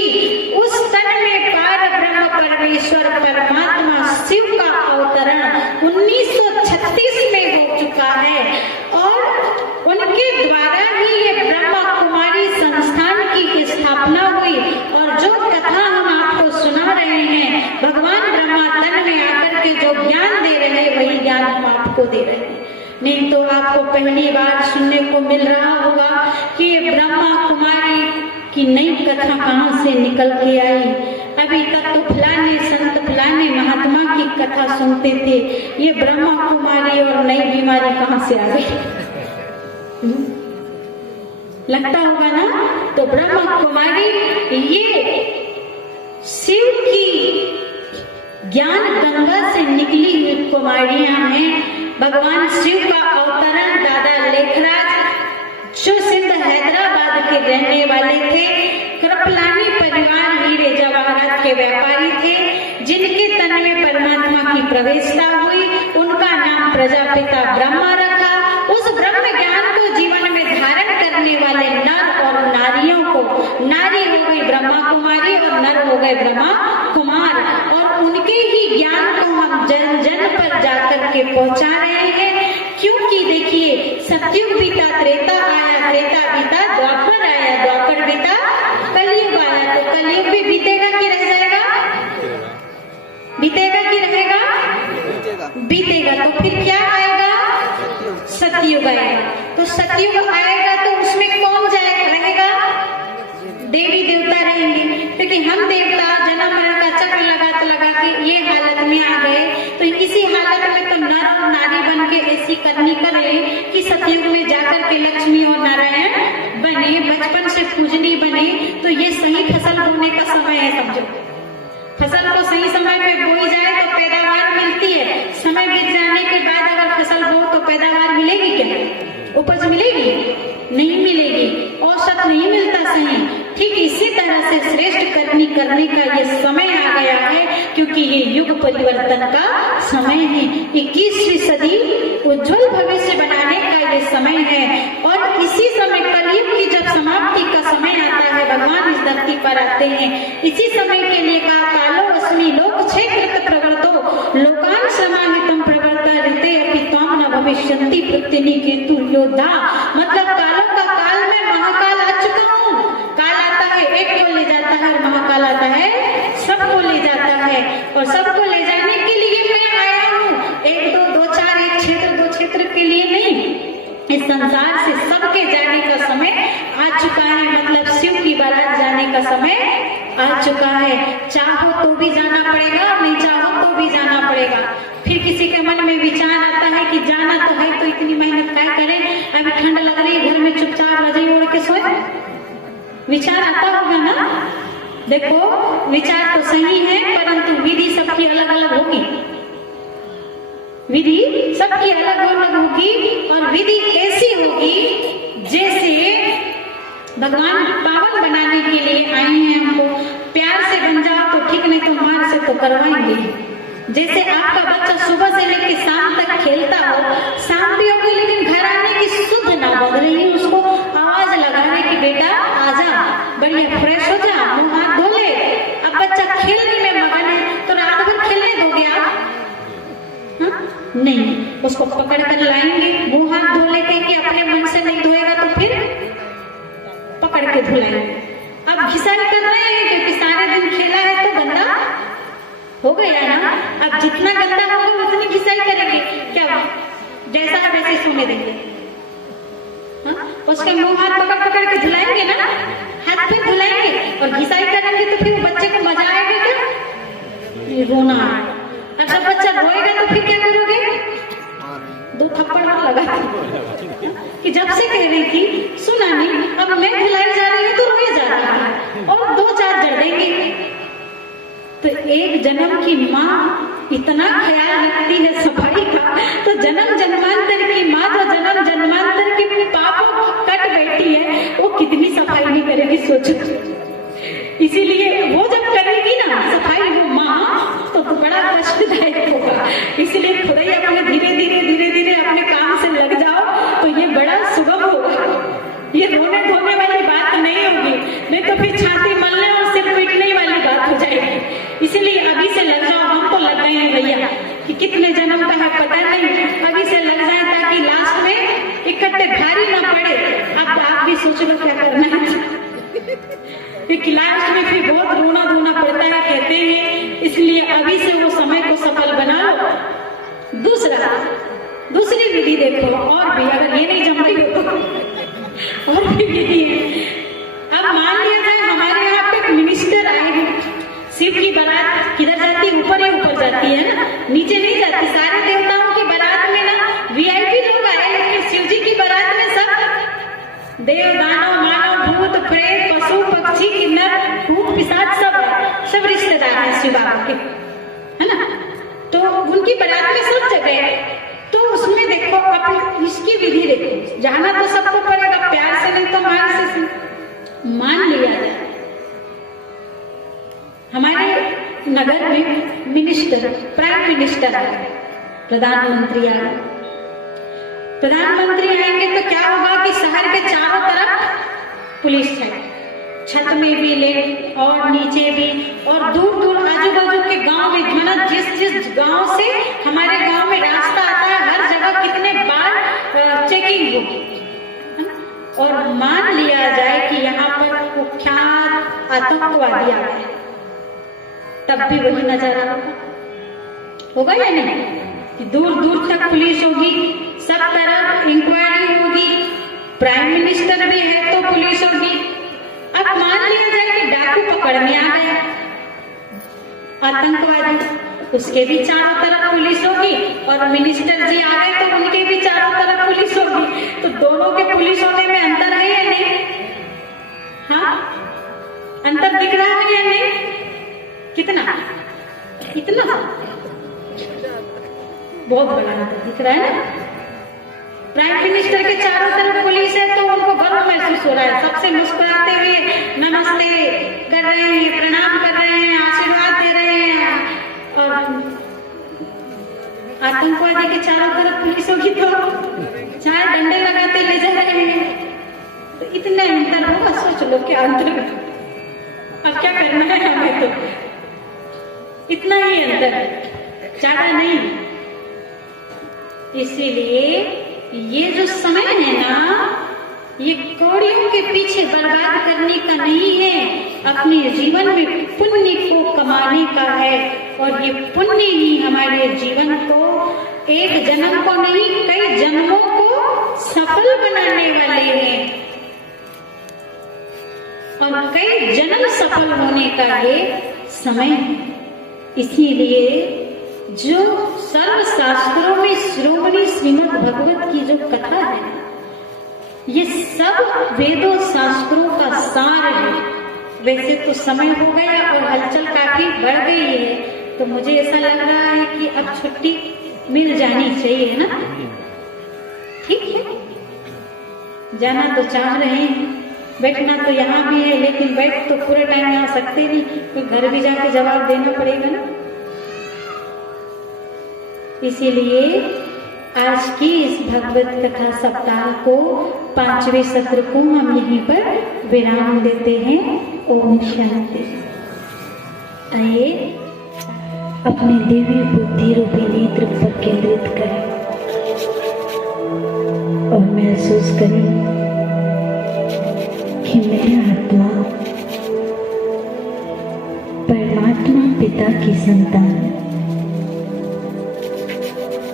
उस तन में पार ब्रह्म परमेश्वर परमात्मा शिव का अवतरण 1936 में हो चुका है, और उनके द्वारा ही ये ब्रह्मा कुमारी संस्थान की स्थापना हुई। और जो कथा हम आपको सुना रहे हैं, भगवान ब्रह्मा तन में आकर के जो ज्ञान दे रहे हैं, वही ज्ञान हम आपको दे रहे हैं। नहीं तो आपको पहली बार सुनने को मिल रहा होगा कि ब्रह्मा कुमारी की नई कथा कहाँ से निकल के आई। अभी तक तो फलाने संत फलाने महात्मा की कथा सुनते थे, ये ब्रह्मा कुमारी और नई बीमारी कहाँ से आ गई? लगता होगा ना। तो ब्रह्मा कुमारी ये शिव की ज्ञान गंगा से निकली हुई कुमारियां हैं। भगवान शिव का अवतरण दादा लेखराज, जो सिंध हैदराबाद के रहने वाले थे, कृपलानी परिवार हीरे जवाहरात के व्यापारी थे, जिनके तन में परमात्मा की प्रवेशता हुई। उनका नाम प्रजापिता ब्रह्मा रखा। उस ब्रह्म ज्ञान को जीवन में धारण करने वाले नर और नारियों को, नारी हो गई ब्रह्मा कुमारी और नर हो गए ब्रह्मा कुमार, और उनके ही ज्ञान को हम जन जन पर जाकर के पहुंचा रहे हैं। क्योंकि देखिए, सतयुग बीता, त्रेता आया, त्रेता बीता, द्वापर आया, द्वापर बीता, कलयुग आया। तो कलयुग भी बीतेगा कि रह जाएगा? बीतेगा कि रहेगा? बीतेगा। तो फिर क्या आएगा? सतयुग आएगा। तो सतयुग आएगा तो उसमें कौन जाएगा, रहेगा? देवी देवता रहेंगे, क्योंकि हम देवता जन्म मरण का चक्र लगा के ये हालत में आ गए। तो इसी हालत में तो नर और नारी बन के ऐसी करनी करे कि सतयुग में जाकर के लक्ष्मी और नारायण बने, बचपन से पूजनी बने। तो ये सही फसल बोने का समय है। समझो, फसल को सही समय पे बोई जाए तो पैदावार मिलती है। समय बीत जाने के बाद अगर फसल बो तो पैदावार मिलेगी क्या? उपज मिलेगी? नहीं मिलेगी, औसत नहीं मिलता सही। ठीक इसी तरह से श्रेष्ठ करनी करने का ये समय आ गया है। क्योंकि ये युग परिवर्तन का समय है। 21वीं सदी उज्जवल भविष्य बनाने का ये समय है और इसी समय कलयुग की जब समाप्ति का समय आता है, भगवान इस धरती पर आते हैं। इसी समय के लिए कहा कालो अस्मि लोक क्षेत्र प्रवर्तो लोकान समाहितम प्रवर्ता ऋते अपि त्वां न भविष्यन्ति प्रत्यनि केतु योद्धा। मतलब कालों का काल में महाकाल आ चुका हूँ। काल आता है एक को ले जाता है और महाकाल आता है सबको ले जाता है, और सबको ले जाने के लिए मैं आया हूँ। एक दो दो चार, एक क्षेत्र दो क्षेत्र के लिए नहीं, इस संसार से सबके जाने का समय आ चुका है। मतलब शिव की बारात जाने का समय आ चुका है। चाहो तो भी जाना पड़ेगा, नहीं चाहो तो भी जाना पड़ेगा। फिर किसी के मन में विचार आता है कि जाना तो है तो इतनी मेहनत क्या करें, अभी ठंड लग रही है घर में चुपचाप रजाई ओढ़ के सोए। विचार आता होगा ना। देखो विचार तो सही है, परंतु विधि सबकी अलग अलग होगी। विधि सबकी अलग अलग होगी और विधि ऐसी होगी जैसे भगवान पावन बनाने के लिए आए हैं। हमको प्यार से बन जाओ तो ठीक, नहीं तो मार से तो करवाएंगे। जैसे आपका बच्चा सुबह से लेकर शाम तक खेलता हो, शाम भी होगी लेकिन घर आने की सुध ना बन रही, उसको आवाज लगाने की बेटा आजा, बढ़िया फ्रेश हो जा, मुंह हाथ धो ले। अब बच्चा खेलने में मगन है तो रात भर खेलने दोगे आप? नहीं, उसको पकड़ कर लाएंगे, मुंह हाथ धो लेके कि अपने मन से नहीं धोएगा तो फिर पकड़ के धुलाएंगे। अब घिसाई कर रहे हैं क्योंकि सारे दिन खेला है तो गंदा हो गया ना। अब जितना गंदा होगा उतनी घिसाई करेंगे, क्या जैसा है वैसे सोने देंगे। उसके मुंह हाथ पकड़ पकड़ के धुलाएंगे ना, हाथ फिर धुलाएंगे और घिसाई करेंगे तो फिर बच्चे को मजा आएगा क्या? रोना। अगर बच्चा रोएगा तो फिर क्या करोगे? दो थप्पड़ और लगा कि जब से कह रही थी सुना नहीं, अब मैं धुलाई जा रही हूँ तो रोए जा रहा है और दो चार जड़ देंगे। तो एक जन्म की माँ इतना ख्याल रखती है सफाई का, तो जन्म जन्मांतर की माँ जो जन्म जन्मांतर के पापों कट बैठी है वो कितनी सफाई नहीं करेगी सोचो। इसीलिए वो जब करेगी ना सफाई वो माँ तो बड़ा कष्टदायक होगा। इसलिए थोड़ा ही अपने धीरे धीरे अपने काम से लग जाओ तो ये बड़ा सुगम होगा। ये रोने धोने वाली बात नहीं होगी, नहीं तो फिर छाती मलने और सिर पीटने वाली बात हो जाएगी। इसीलिए अभी से लग जाओ। हम तो लग गए हैं भैया कि कितने जन्म का है पता नहीं, अभी से लग जाए ताकि लास्ट में इकट्ठे भारी ना पड़े। अब आप भी सोच लो क्या करना है, क्योंकि लास्ट में फिर बहुत रोना धोना पड़ता है कहते हैं। इसलिए अभी से वो समय को सफल बना लो। दूसरी विधि देखो, और भी अगर ये नहीं जम रही हो तो और भी विधि है। अब मान लिया जाए हमारे यहाँ पे मिनिस्टर आए हैं, शिव की बारात किधर जाती है? ऊपर ही ऊपर जाती है ना, नीचे नहीं जाती। सारे देवताओं की बारात में ना VIP लोग आए, लेकिन शिव जी की बारात में सब देव दानव मानव भूत प्रेत पशु पक्षी किन्नर भूत पिशाच सब रिश्तेदार हैं शिव बाबा के, है ना। तो उनकी बारात में सब जगह, तो उसमें देखो अपनी इसकी विधि देखो। जाना तो सबको पड़ेगा, प्यार से नहीं तो मार से। मान लिया जाए हमारे नगर में मिनिस्टर, प्राइम मिनिस्टर आए, प्रधानमंत्री आए। प्रधानमंत्री आएंगे तो क्या होगा कि शहर के चारों तरफ पुलिस है, छत में भी ले और नीचे भी, और दूर दूर आजू बाजू के गांव में, मतलब जिस गांव से हमारे गांव में रास्ता आता है हर जगह कितने बार चेकिंग होगी। और मान लिया जाए कि यहाँ पर कुख्यात आतंकवादी आ गए, तब भी वही नजारा होगा या नहीं? कि दूर दूर तक पुलिस होगी, सब तरफ इंक्वायरी होगी, प्राइम मिनिस्टर भी है तो पुलिस होगी। अब मान लिया जाए कि डाकू पकड़ने आ गया आतंकवादी, उसके भी चारों तरफ पुलिस होगी, और मिनिस्टर जी आ गए तो उनके भी चारों तरफ पुलिस होगी। तो दोनों के पुलिस होने में अंतर है या नहीं? हाँ, अंतर दिख रहा है या नहीं? कितना? इतना बहुत बड़ा अंतर दिख रहा है ना। प्राइम मिनिस्टर के चारों तरफ पुलिस है तो उनको गर्व महसूस हो रहा है, सबसे मुस्कुराते हुए नमस्ते कर रहे हैं, प्रणाम कर रहे हैं, आशीर्वाद दे रहे हैं, आतंकवादी के चारों तरफ पुलिस होगी तो चार डंडे लगाते ले जा रहे हैं, तो इतना अंतर होगा, सोच लो क्या अंतर। अब क्या करना है हमें, तो इतना ही अंतर, ज्यादा नहीं। इसीलिए ये जो समय है ना, ये कौड़ियों के पीछे बर्बाद करने का नहीं है, अपने जीवन में पुण्य को कमाने का है। और ये पुण्य ही हमारे जीवन को एक जन्म को नहीं, कई जन्मों को सफल बनाने वाले हैं। और कई जन्म सफल होने का ये समय है। इसीलिए जो सर्व शास्त्रों में श्रोमणी श्रीमद् भगवत की जो कथा है, ये सब वेदों शास्त्रों का सार है। वैसे तो समय हो गया और हलचल काफी बढ़ गई है, तो मुझे ऐसा लग रहा है कि अब छुट्टी मिल जानी चाहिए, है ना? ठीक है, जाना तो चाह रहे हैं, बैठना तो यहाँ भी है, लेकिन बैठ तो पूरे टाइम यहाँ सकते नहीं, तो घर भी जाके जवाब देना पड़ेगा ना। इसीलिए आज की इस भगवत कथा सप्ताह को 5वें सत्र को हम यहीं पर विराम देते हैं। ओम शांति। आइए अपने दिव्य बुद्धि रूपी नेत्र पर केंद्रित करें और महसूस करें कि मेरी आत्मा परमात्मा पिता की संतान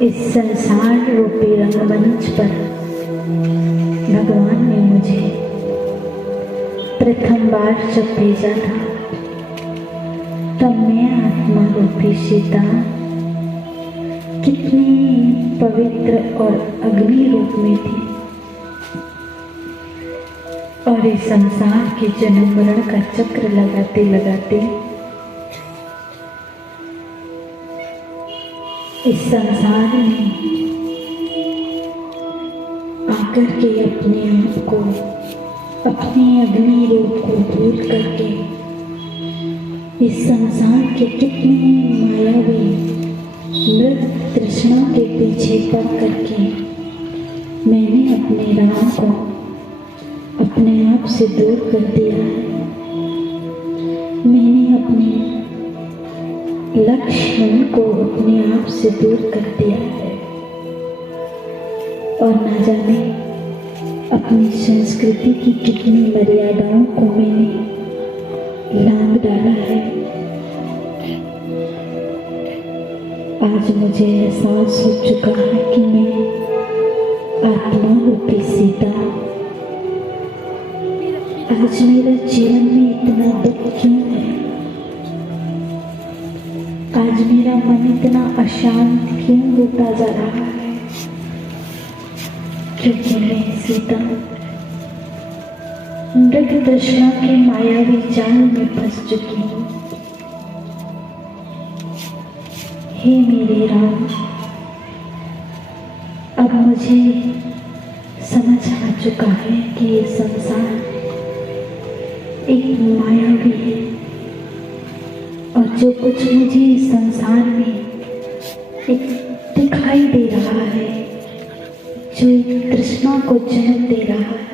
इस संसार रूपी रंगमंच पर भगवान ने मुझे प्रथम बार जब भेजा था, तब मैं आत्मा रूपी सीता कितनी पवित्र और अग्नि रूप में थी, और इस संसार के जन्म मरण का चक्र लगाते लगाते इस संसार में आकर के अपने आप को, अपने अग्नि रूप को भूल करके इस संसार के कितने मायावी मृत तृष्णा के पीछे पड़ करके मैंने अपने राम को अपने आप से दूर कर दिया है। मैंने अपने लक्ष्मण को अपने आप से दूर कर दिया है, और ना जाने अपनी संस्कृति की कितनी मर्यादाओं को मैंने लांघ डाला है। आज मुझे एहसास हो चुका है कि मैं आत्मा रूपी सीता, आज मेरे जीवन में इतना दुख क्यों है, आज मेरा मन इतना अशांत क्यों होता जा रहा है, क्योंकि मैं सीता मृग तृष्णा के मायावी जाल में फंस चुकी हूँ। हे मेरे राम, अब मुझे समझ आ चुका है कि ये संसार एक मायावी है, और जो कुछ मुझे इस संसार में एक दिखाई दे रहा है, जो एक तृष्णा को जन्म दे रहा है,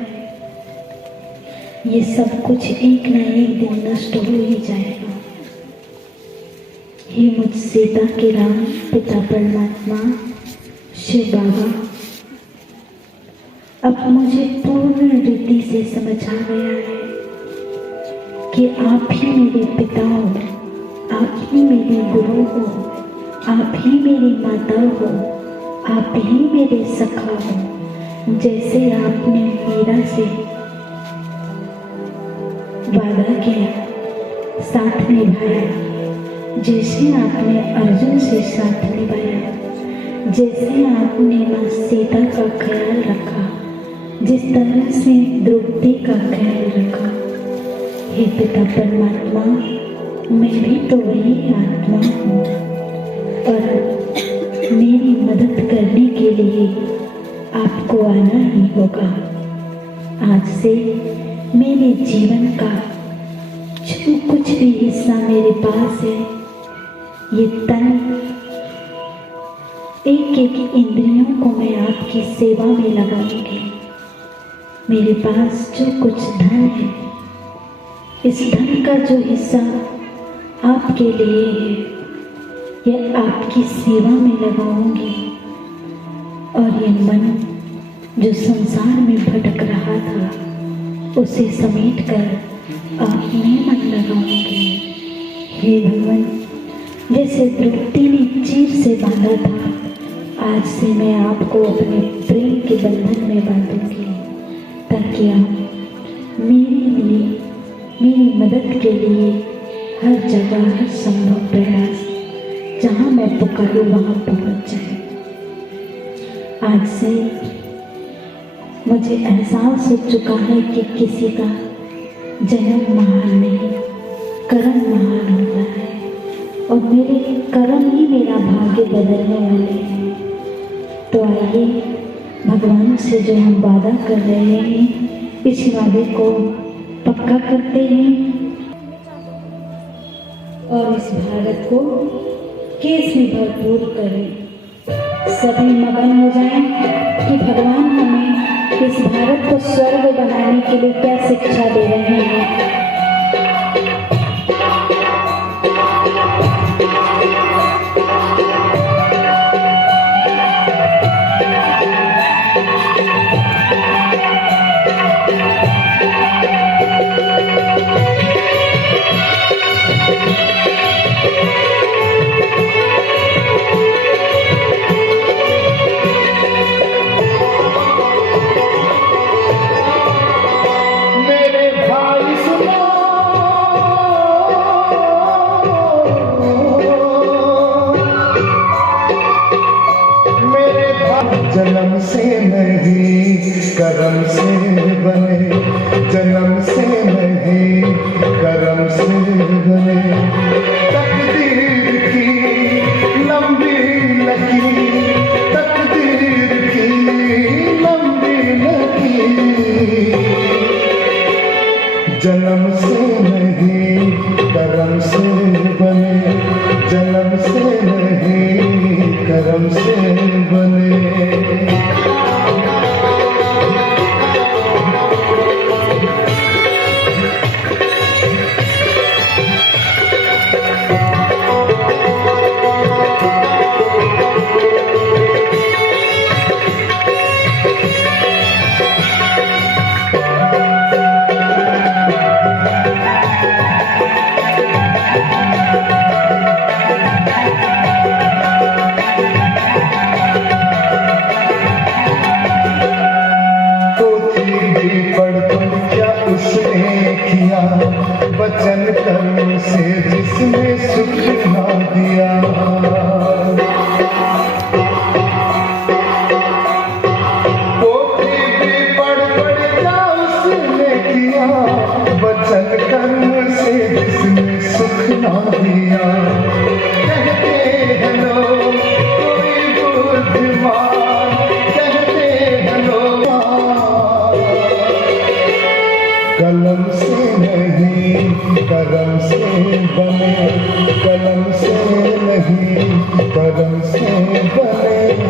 ये सब कुछ एक न एक दिन नष्ट हो ही जाएगा। हे मुझ सीता के राम पिता परमात्मा शिव बाबा, अब मुझे पूर्ण रीति से समझ आ गया है कि आप ही मेरे पिता हो, आप ही मेरे गुरु हो, आप ही मेरी माता हो, आप ही मेरे सखा हो। जैसे आपने मीरा से वादा किया, साथ निभाया, जैसे आपने अर्जुन से साथ निभाया, जैसे आपने माँ सीता का ख्याल रखा, जिस तरह से द्रौपदी का ख्याल रखा, हे पिता परमात्मा, मैं भी तो वही आत्मा हूँ, और मेरी मदद करने के लिए आपको आना ही होगा। आज से मेरे जीवन का जो कुछ भी हिस्सा मेरे पास है, ये तन एक एक इंद्रियों को मैं आपकी सेवा में लगाऊंगी। मेरे पास जो कुछ धन है, इस धन का जो हिस्सा आपके लिए है, यह आपकी सेवा में लगाऊंगी। और ये मन जो संसार में भटक रहा था, उसे समेट कर आप में मन लगाऊंगी। हे भगवान, जैसे द्रौपदी ने चीर से बांधा था, आज से मैं आपको अपने प्रेम के बंधन में बांधूंगी, ताकि आप मेरे लिए, मेरी मदद के लिए हर जगह, हर संभव प्रयास, जहाँ मैं पुकारूं वहाँ पहुँच जाए। आज से मुझे एहसास हो चुका है कि किसी का जन्म महान नहीं, कर्म महान होता है, और मेरे कर्म ही मेरा भाग्य बदलने वाले हैं। तो आइए भगवान से जो हम वादा कर रहे हैं, इस वादे को पक्का करते हैं और इस भारत को केस में भरपूर करें। सभी मगन हो जाएं कि भगवान हमें इस भारत को स्वर्ग बनाने के लिए क्या शिक्षा दे रहे हैं। जन्म से नहीं कर्म से बने, जन्म से नहीं कर्म से बने। तकदीर की लंबी लकीर, तकदीर की लंबी लकीर। जन्म से नहीं कर्म से बने, जन्म से नहीं कर्म से बने। वचन कर्म से जिसने सुख ना दिया, पोथी भी पढ़ पढ़ क्या उसने किया। वचन कर्म से जिसने सुख ना दिया। कहते हैं लोग कोई बुद्धिमान, कहते हैं लोग कलम से नहीं कर्म से बने, कलम से नहीं कर्म से बने।